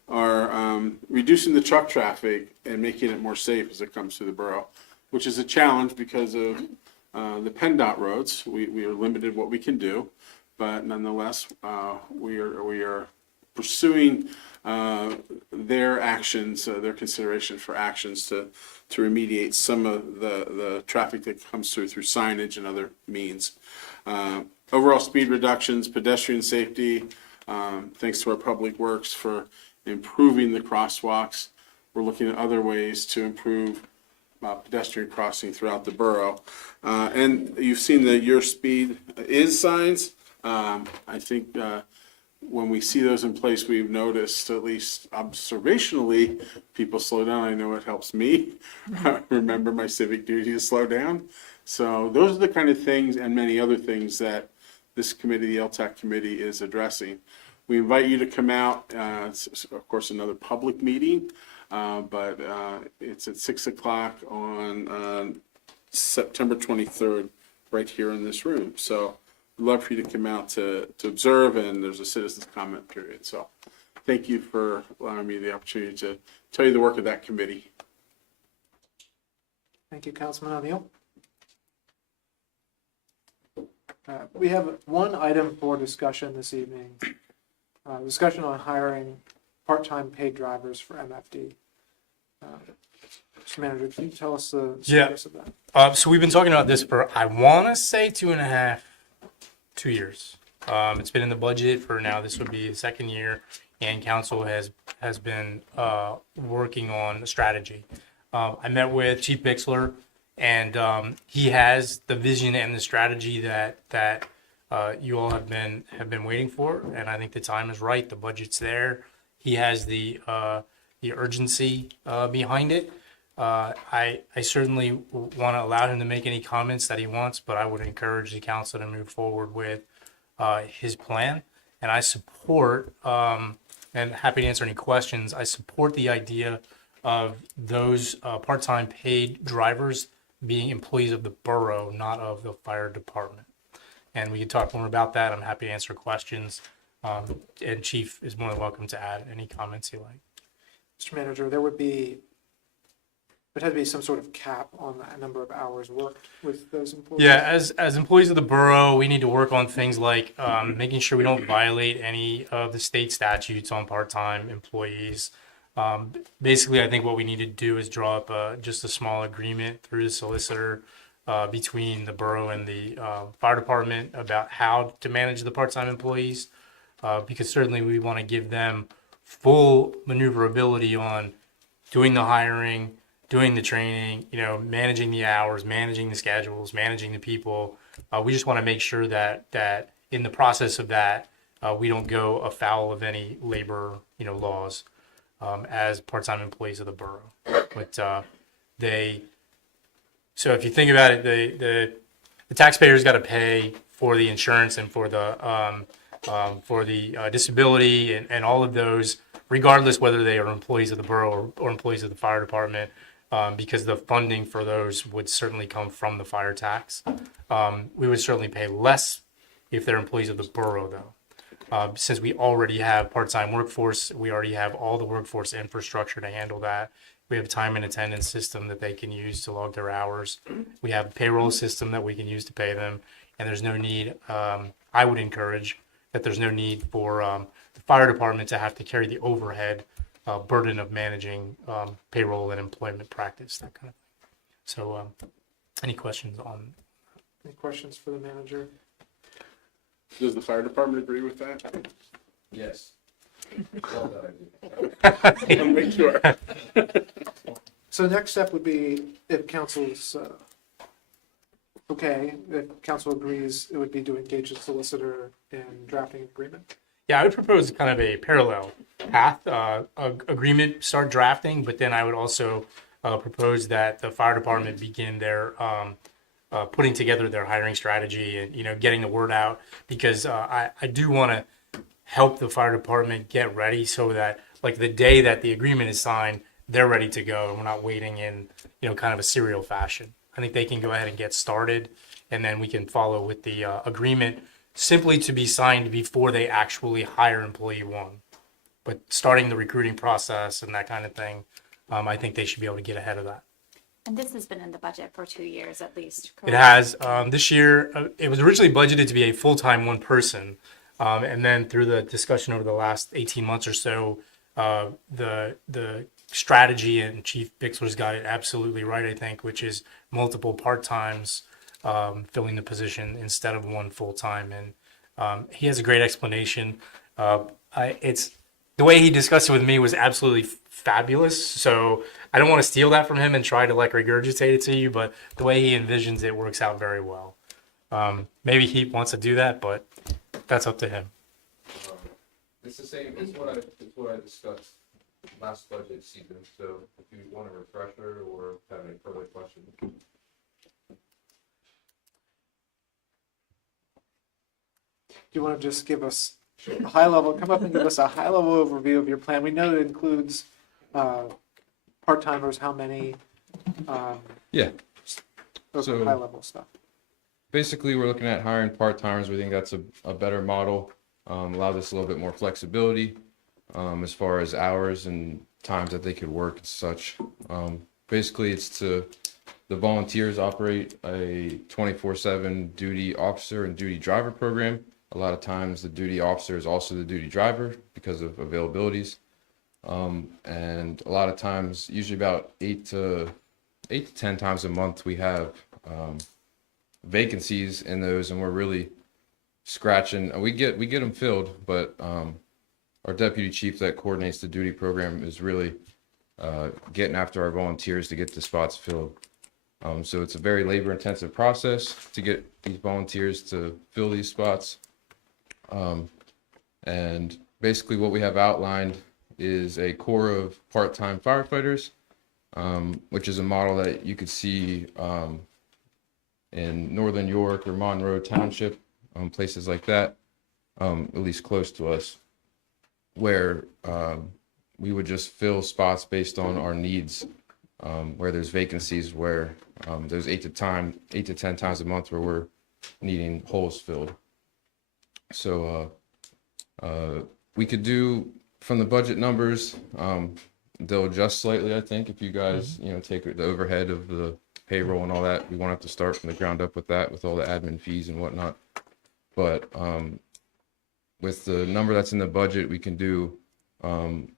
are reducing the truck traffic and making it more safe as it comes to the borough, which is a challenge because of the PennDOT roads. We are limited what we can do, but nonetheless, we are pursuing their actions, their consideration for actions to remediate some of the traffic that comes through signage and other means. Overall speed reductions, pedestrian safety, thanks to our public works for improving the crosswalks. We're looking at other ways to improve pedestrian crossing throughout the borough. And you've seen the Your Speed Is signs. I think when we see those in place, we've noticed, at least observationally, people slow down. I know it helps me remember my civic duty to slow down. So those are the kind of things and many other things that this committee, the LTAC committee, is addressing. We invite you to come out. It's, of course, another public meeting, but it's at 6 o'clock on September 23rd, right here in this room. So I'd love for you to come out to observe, and there's a citizens comment period. So thank you for allowing me the opportunity to tell you the work of that committee. Thank you, Councilman O'Neill. We have one item for discussion this evening. Discussion on hiring part-time paid drivers for MFD. Mr. Manager, can you tell us the status of that? So we've been talking about this for, I want to say 2 years. It's been in the budget for now. This would be the second year, and council has been working on a strategy. I met with Chief Bixler, and he has the vision and the strategy that you all have been waiting for, and I think the time is right. The budget's there. He has the urgency behind it. I certainly want to allow him to make any comments that he wants, but I would encourage the council to move forward with his plan. And I support, and happy to answer any questions, I support the idea of those part-time paid drivers being employees of the borough, not of the fire department. And we can talk more about that. I'm happy to answer questions. And Chief is more than welcome to add any comments he like. Mr. Manager, there would have to be some sort of cap on the number of hours worked with those employees. Yeah, as employees of the borough, we need to work on things like making sure we don't violate any of the state statutes on part-time employees. Basically, I think what we need to do is draw up just a small agreement through the solicitor between the borough and the fire department about how to manage the part-time employees, because certainly we want to give them full maneuverability on doing the hiring, doing the training, managing the hours, managing the schedules, managing the people. We just want to make sure that in the process of that, we don't go afoul of any labor, laws as part-time employees of the borough. But so if you think about it, the taxpayers got to pay for the insurance and for the disability and all of those, regardless whether they are employees of the borough or employees of the fire department. because the funding for those would certainly come from the fire tax. We would certainly pay less if they're employees of the borough, though. Since we already have part-time workforce, we already have all the workforce infrastructure to handle that. We have a time and attendance system that they can use to log their hours. We have a payroll system that we can use to pay them. And there's no need, I would encourage that there's no need for the fire department to have to carry the overhead burden of managing payroll and employment practice, that kind of thing. So any questions on? Any questions for the manager? Does the fire department agree with that? Yes. Well done. Make sure. So next step would be if council's okay, if council agrees, it would be to engage a solicitor in drafting an agreement. Yeah, I would propose kind of a parallel path, agreement, start drafting, but then I would also propose that the fire department begin their putting together their hiring strategy and, getting the word out, because I do want to help the fire department get ready so that, like, the day that the agreement is signed, they're ready to go and we're not waiting in, kind of a serial fashion. I think they can go ahead and get started, and then we can follow with the agreement simply to be signed before they actually hire employee one. But starting the recruiting process and that kind of thing, I think they should be able to get ahead of that. And this has been in the budget for 2 years at least, It correct? has. This year, it was originally budgeted to be a full-time one person. And then through the discussion over the last 18 months or so, the strategy, and Chief Bixler's got it absolutely right, I think, which is multiple part-times filling the position instead of one full-time. And he has a great explanation. It's the way he discussed it with me was absolutely fabulous. So I don't want to steal that from him and try to regurgitate it to you, but the way he envisions it works out very well. Maybe he wants to do that, but that's up to him. It's the same, it's what I discussed last budget season, so if you want a refresher or have any further questions. Do you want to just give us a high level, come up and give us a high level overview of your plan? We know it includes part-timers, how many? Yeah. Those So- high level stuff. Basically, we're looking at hiring part-timers. We think that's a better model. Allows us a little bit more flexibility as far as hours and times that they could work and such. Basically, it's the volunteers operate a 24/7 duty officer and duty driver program. A lot of times the duty officer is also the duty driver because of availabilities. And a lot of times, usually about 8 to 10 times a month, we have vacancies in those, and we're really scratching. We get them filled, but our deputy chief that coordinates the duty program is really getting after our volunteers to get the spots filled. So it's a very labor-intensive process to get these volunteers to fill these spots. And basically what we have outlined is a core of part-time firefighters, which is a model that you could see in Northern York or Monroe Township, places like that, at least close to us, where we would just fill spots based on our needs, where there's vacancies, where there's 8 to 10 times a month where we're needing holes filled. So we could do from the budget numbers, they'll adjust slightly, I think, if you guys, take the overhead of the payroll and all that. We won't have to start from the ground up with that, with all the admin fees and whatnot. But with the number that's in the budget, we can do 12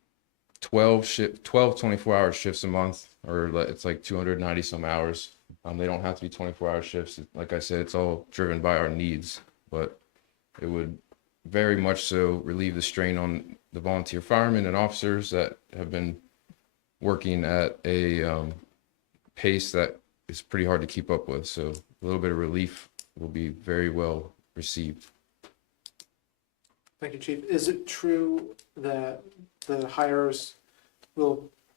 24-hour shifts a month, or it's like 290 some hours. They don't have to be 24-hour shifts. Like I said, it's all driven by our needs, but it would very much so relieve the strain on the volunteer firemen and officers that have been working at a pace that is pretty hard to keep up with. So a little bit of relief will be very well received. Thank you, Chief. Is it true that the hires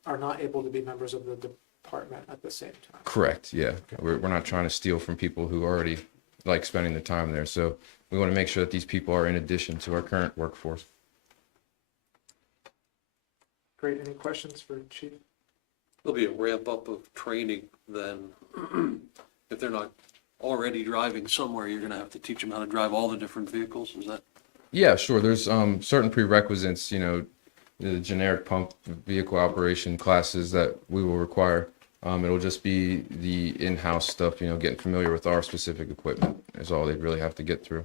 are not able to be members of the department at the same time? Correct. Yeah. We're not trying to steal from people who already like spending the time there. So we want to make sure that these people are in addition to our current workforce. Great. Any questions for Chief? There'll be a ramp up of training then. If they're not already driving somewhere, you're gonna have to teach them how to drive all the different vehicles, is that? Yeah, sure. There's certain prerequisites, you know, the generic pump vehicle operation classes that we will require. It'll just be the in-house stuff, you know, getting familiar with our specific equipment is all they'd really have to get through.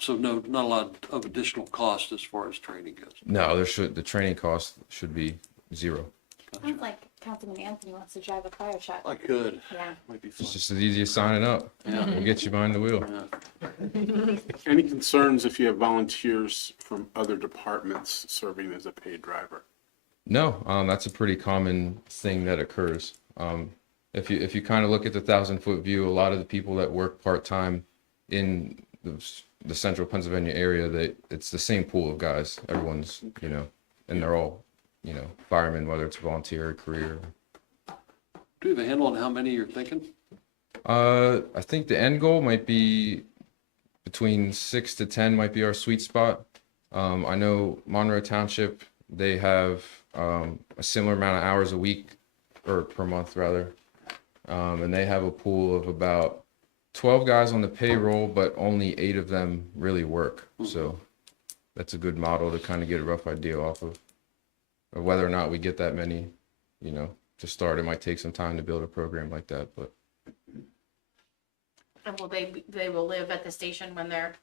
So no, not a lot of additional cost as far as training goes. No, the training cost should be zero. Sounds like Councilman Anthony wants to drive a fire truck. I could, Yeah. might be fun. It's just as easy as signing up. Yeah. We'll get you behind the wheel. Yeah. Any concerns if you have volunteers from other departments serving as a paid driver? No, that's a pretty common thing that occurs. If you kind of look at the 1,000-foot view, a lot of the people that work part-time in the central Pennsylvania area, it's the same pool of guys. Everyone's, you know, and they're all, you know, firemen, whether it's volunteer or career. Do you have a handle on how many you're thinking? I think the end goal might be between 6 to 10 might be our sweet spot. I know Monroe Township, they have a similar amount of hours a week, or per month rather. And they have a pool of about 12 guys on the payroll, but only 8 of them really work. So that's a good model to kind of get a rough idea off of whether or not we get that many, you know, to start. It might take some time to build a program like that, but And will they will live at the station when they're,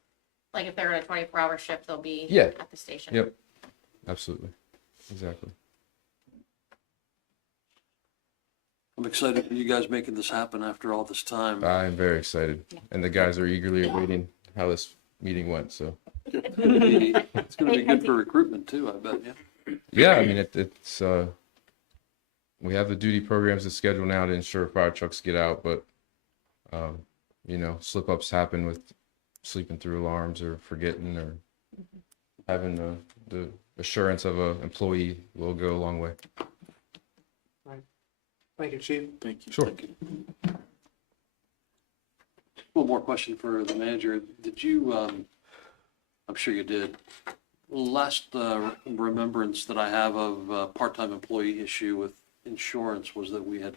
like if they're in a 24-hour shift, they'll be Yeah. at the station? Yep, absolutely, exactly. I'm excited for you guys making this happen after all this time. I'm very excited, and the guys are eagerly awaiting how this meeting went. So It's gonna be good for recruitment too, I bet, yeah. yeah, I mean it's we have the duty programs to schedule now to ensure fire trucks get out, but you know, slip ups happen with sleeping through alarms or forgetting or having the assurance of a employee will go a long way. Thank you, Chief. Thank you. Sure. One more question for the manager. Did you, I'm sure you did, last remembrance that I have of a part-time employee issue with insurance was that we had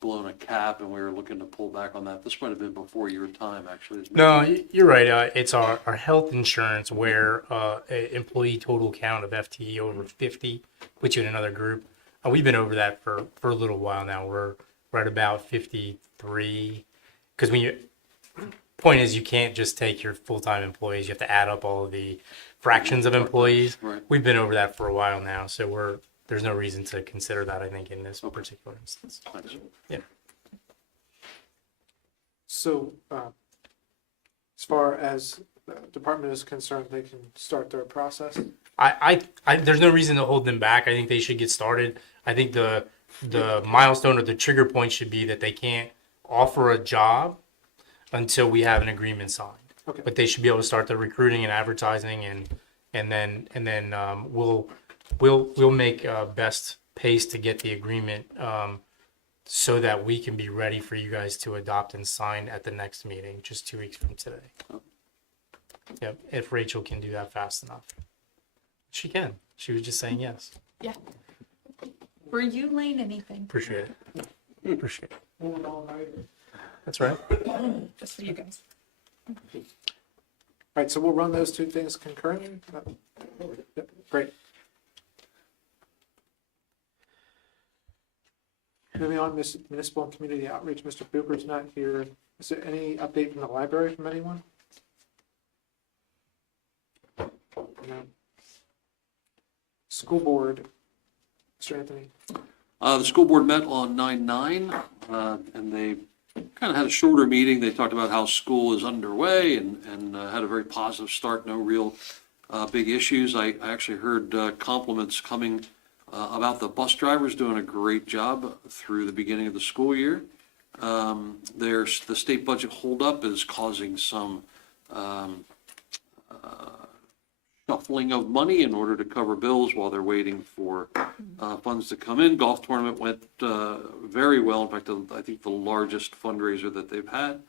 blown a cap and we were looking to pull back on that. This might have been before your time, actually. isn't it? No, you're right. It's our health insurance where a employee total count of FTE over 50 puts you in another group. We've been over that for a little while now. We're right about 53. Because point is, you can't just take your full-time employees. You have to add up all of the fractions of employees. Right. We've been over that for a while now, so there's no reason to consider that, I think, in this particular instance. Thanks. Yeah. So, as far as the department is concerned, they can start their process. I there's no reason to hold them back. I think they should get started. I think the milestone or the trigger point should be that they can't offer a job until we have an agreement signed. Okay. But they should be able to start the recruiting and advertising, and then we'll make best pace to get the agreement so that we can be ready for you guys to adopt and sign at the next meeting, just 2 weeks from today. Yep, if Rachel can do that fast enough. She can. She was just saying yes. Yeah. Were you laying anything? Appreciate it. Appreciate it. That's right. Just for you guys. All right, so we'll run those two things concurrently. Yep, great. Moving on, municipal and community outreach. Mr. Cooper's not here. Is there any update from the library from anyone? No. School board, Mr. Anthony. The school board met on 9/9, and they kind of had a shorter meeting. They talked about how school is underway and had a very positive start, no real big issues. I actually heard compliments coming about the bus drivers doing a great job through the beginning of the school year. The state budget holdup is causing some shuffling of money in order to cover bills while they're waiting for funds to come in. Golf tournament went very well. In fact, I think the largest fundraiser that they've had.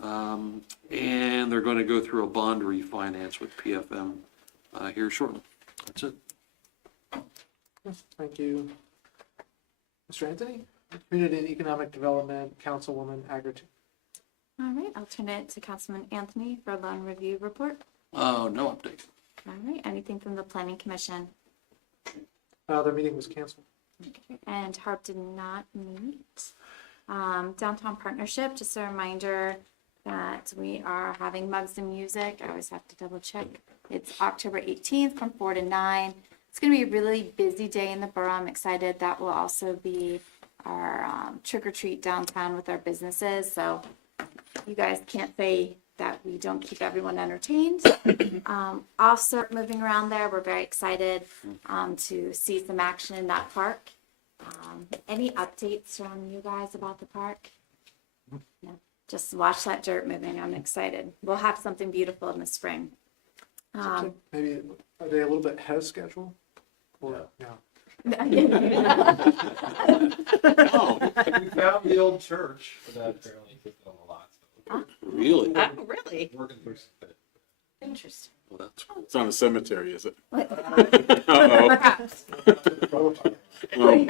And they're going to go through a bond refinance with PFM here shortly. That's it. Thank you. Mr. Anthony, Community and Economic Development, Councilwoman Agerton. All right, I'll turn it to Councilman Anthony for a loan review report. No update. All right, anything from the Planning Commission? Their meeting was canceled. Okay. And HARP did not meet. Downtown Partnership, just a reminder that we are having Mugs and Music. I always have to double check. It's October 18th from 4 to 9. It's going to be a really busy day in the borough. I'm excited. That will also be our trick or treat downtown with our businesses. So you guys can't say that we don't keep everyone entertained. Also moving around there, we're very excited to see some action in that park. Any updates from you guys about the park? No, just watch that dirt moving. I'm excited. We'll have something beautiful in the spring. Maybe, are they a little bit ahead of schedule? Or, no? Oh, we found the old church that apparently took them a lot. So Really? Oh, really? working through some things. Interesting. Well, that's It's not a cemetery, is it? Perhaps. Oh, boy.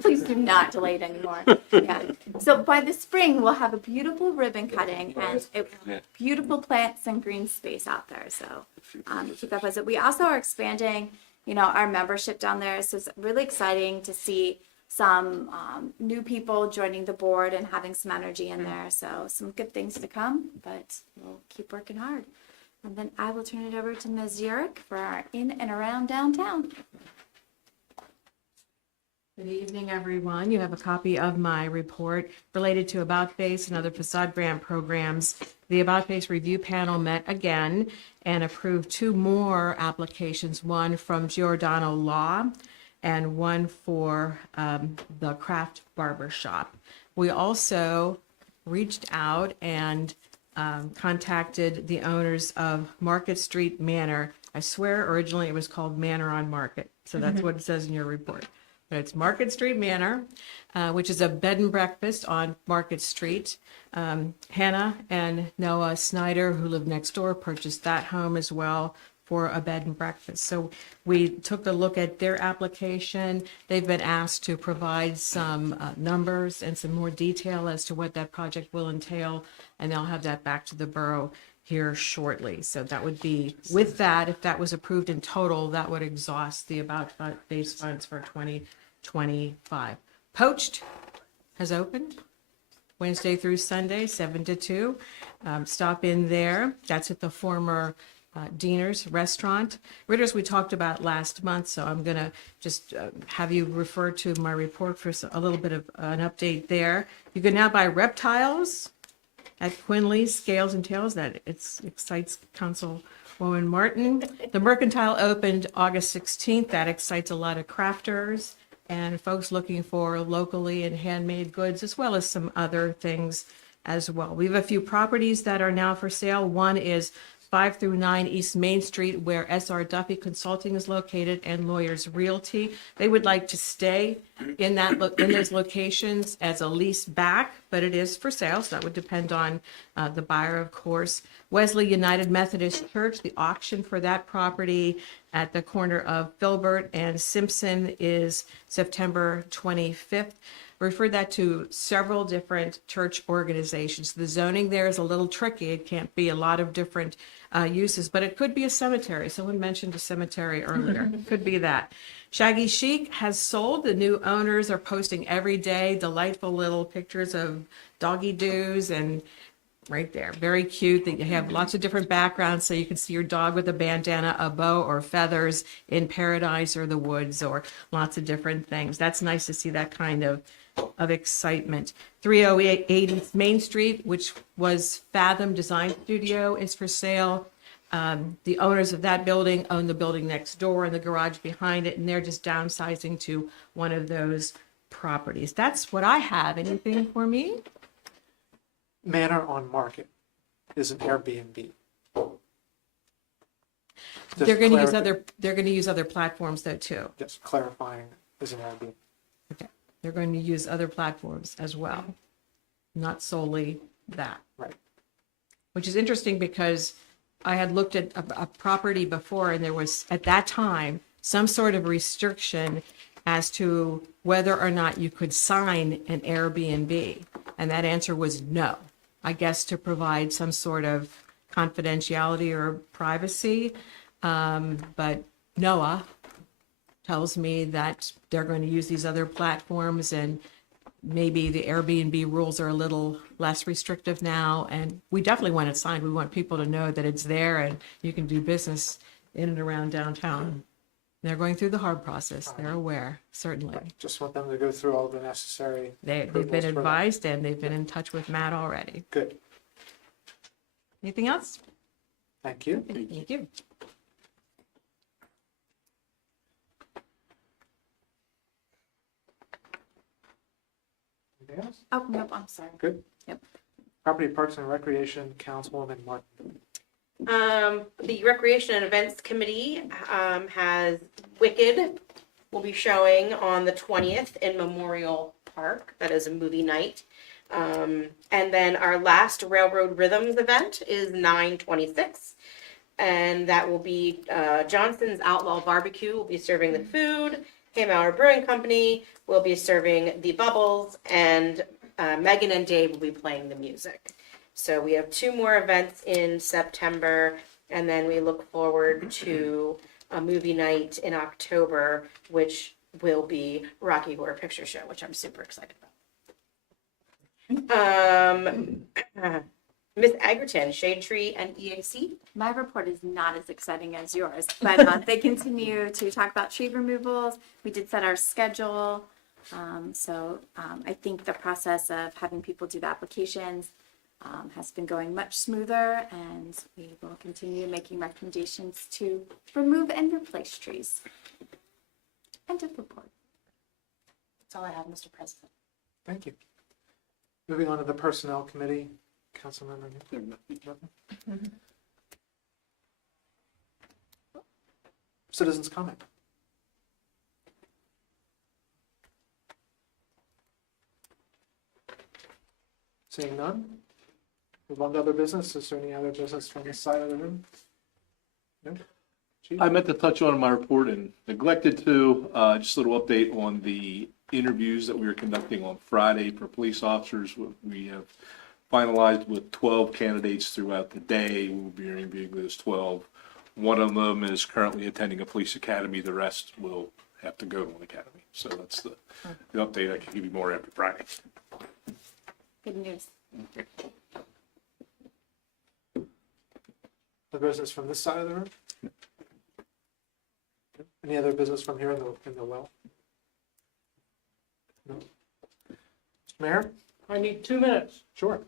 Please do not delay it anymore. Yeah. So by the spring, we'll have a beautiful ribbon cutting and beautiful plants and green space out there. So keep that posted. We also are expanding, our membership down there. So it's really exciting to see some new people joining the board and having some energy in there. So some good things to come, but we'll keep working hard. And then I will turn it over to Ms. Yurick for our in and around downtown. Good evening, everyone. You have a copy of my report related to About Face and other facade grant programs. The About Face review panel met again and approved 2 more applications, one from Giordano Law and one for the Craft Barber Shop. We also reached out and contacted the owners of Market Street Manor. I swear originally it was called Manor on Market, so that's what it says in your report. But it's Market Street Manor, which is a bed and breakfast on Market Street. Hannah and Noah Snyder, who live next door, purchased that home as well for a bed and breakfast. So we took a look at their application. They've been asked to provide some numbers and some more detail as to what that project will entail, and they'll have that back to the borough here shortly. So that would be, with that, if that was approved in total, that would exhaust the About Face funds for 2025. Poached has opened Wednesday through Sunday, 7 to 2. Stop in there. That's at the former Diener's restaurant. Ritter's we talked about last month, so I'm going to just have you refer to my report for a little bit of an update there. You can now buy reptiles at Quinley's Scales and Tails. That excites Councilwoman Martin. The Mercantile opened August 16th. That excites a lot of crafters and folks looking for locally and handmade goods, as well as some other things as well. We have a few properties that are now for sale. One is 5 through 9 East Main Street, where S.R. Duffy Consulting is located and Lawyers Realty. They would like to stay in those locations as a lease back, but it is for sale, so that would depend on the buyer, of course. Wesley United Methodist Church, the auction for that property at the corner of Filbert and Simpson is September 25th. Referred that to several different church organizations. The zoning there is a little tricky. It can't be a lot of different uses, but it could be a cemetery. Someone mentioned a cemetery earlier. It could be that. Shaggy Chic has sold. The new owners are posting every day delightful little pictures of doggy doos and right there. Very cute. They have lots of different backgrounds, so you can see your dog with a bandana, a bow, or feathers in paradise or the woods, or lots of different things. That's nice to see that kind of excitement. 308 East Main Street, which was Fathom Design Studio, is for sale. The owners of that building own the building next door and the garage behind it, and they're just downsizing to one of those properties. That's what I have. Anything for me? Manor on Market is an Airbnb. They're going to use other platforms though too. Just clarifying, is an Airbnb. Okay. They're going to use other platforms as well, not solely that. Right. Which is interesting because I had looked at a property before and there was at that time some sort of restriction as to whether or not you could sign an Airbnb. And that answer was no. I guess to provide some sort of confidentiality or privacy. But NOAA tells me that they're going to use these other platforms, and maybe the Airbnb rules are a little less restrictive now. And we definitely want it signed. We want people to know that it's there and you can do business in and around downtown. They're going through the hard process. They're aware, certainly. Just want them to go through all the necessary. They've approvals been for that. advised and they've been in touch with Matt already. Good, Anything else? thank you. Thank you. Anything else? Oh, nope, I'm sorry. Good. Yep. Property Parks and Recreation, Councilwoman Martin. The Recreation and Events Committee has Wicked will be showing on the 20th in Memorial Park. That is a movie night. And then our last Railroad Rhythms event is 9/26. And that will be Johnson's Outlaw Barbecue will be serving the food. Haymower Brewing Company will be serving the bubbles. And Megan and Dave will be playing the music. So we have 2 more events in September, and then we look forward to a movie night in October, which will be Rocky Horror Picture Show, which I'm super excited about. Miss Egerton, Shade Tree and EAC. My report is not as exciting as yours, but they continue to talk about tree removals. We did set our schedule. I think the process of having people do the applications has been going much smoother, and we will continue making recommendations to remove and replace trees. End of report. That's all I have, Mr. President. Thank you. Moving on to the Personnel Committee, Councilmember. Nothing? Citizens comment. Seeing none? Move on to other business. Is there any other business from this side of the room? No? Chief? I meant to touch on in my report and neglected to, just a little update on the interviews that we are conducting on Friday for police officers. We have finalized with 12 candidates throughout the day. We'll be interviewing those 12. One of them is currently attending a police academy. The rest will have to go to an academy. So that's the update. I can give you more after Friday. Good news. The business from this side of the room? Any other business from here in the well? No? Mr. Mayor? I need 2 minutes. Sure.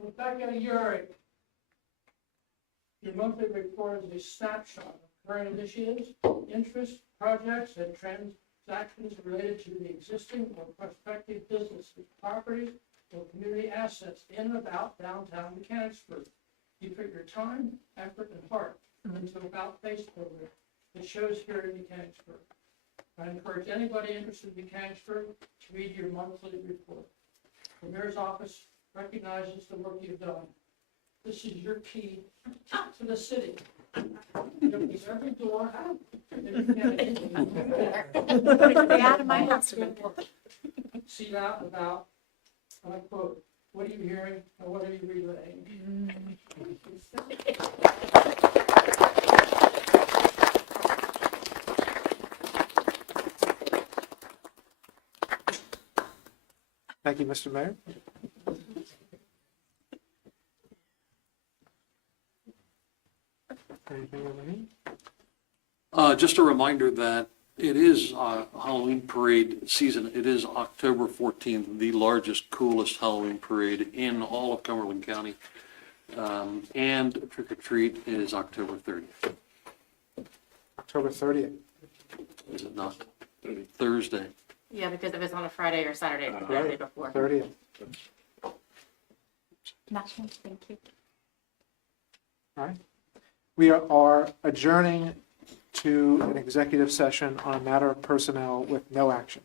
Rebecca Urick, your monthly report is a snapshot of current initiatives, interests, projects, and transactions related to the existing or prospective businesses, properties, or community assets in and about downtown Mechanicsburg. You put your time, effort, and heart into the About Face program. It shows here in Mechanicsburg. I encourage anybody interested in Mechanicsburg to read your monthly report. The mayor's office recognizes the work you've done. This is your key to the city. It opens every door out. Stay out of my house. See that about, and I quote, what are you hearing and what are you relaying? Thank you, Mr. Mayor. Anything over here? Just a reminder that it is Halloween parade season. It is October 14th, the largest, coolest Halloween parade in all of Cumberland County. And Trick or Treat is October 30th. October 30th. Is it not? Thursday. Yeah, because if it's on a Friday or Saturday, it's the day before. 30th. Nothing, thank you. All right. We are adjourning to an executive session on a matter of personnel with no action.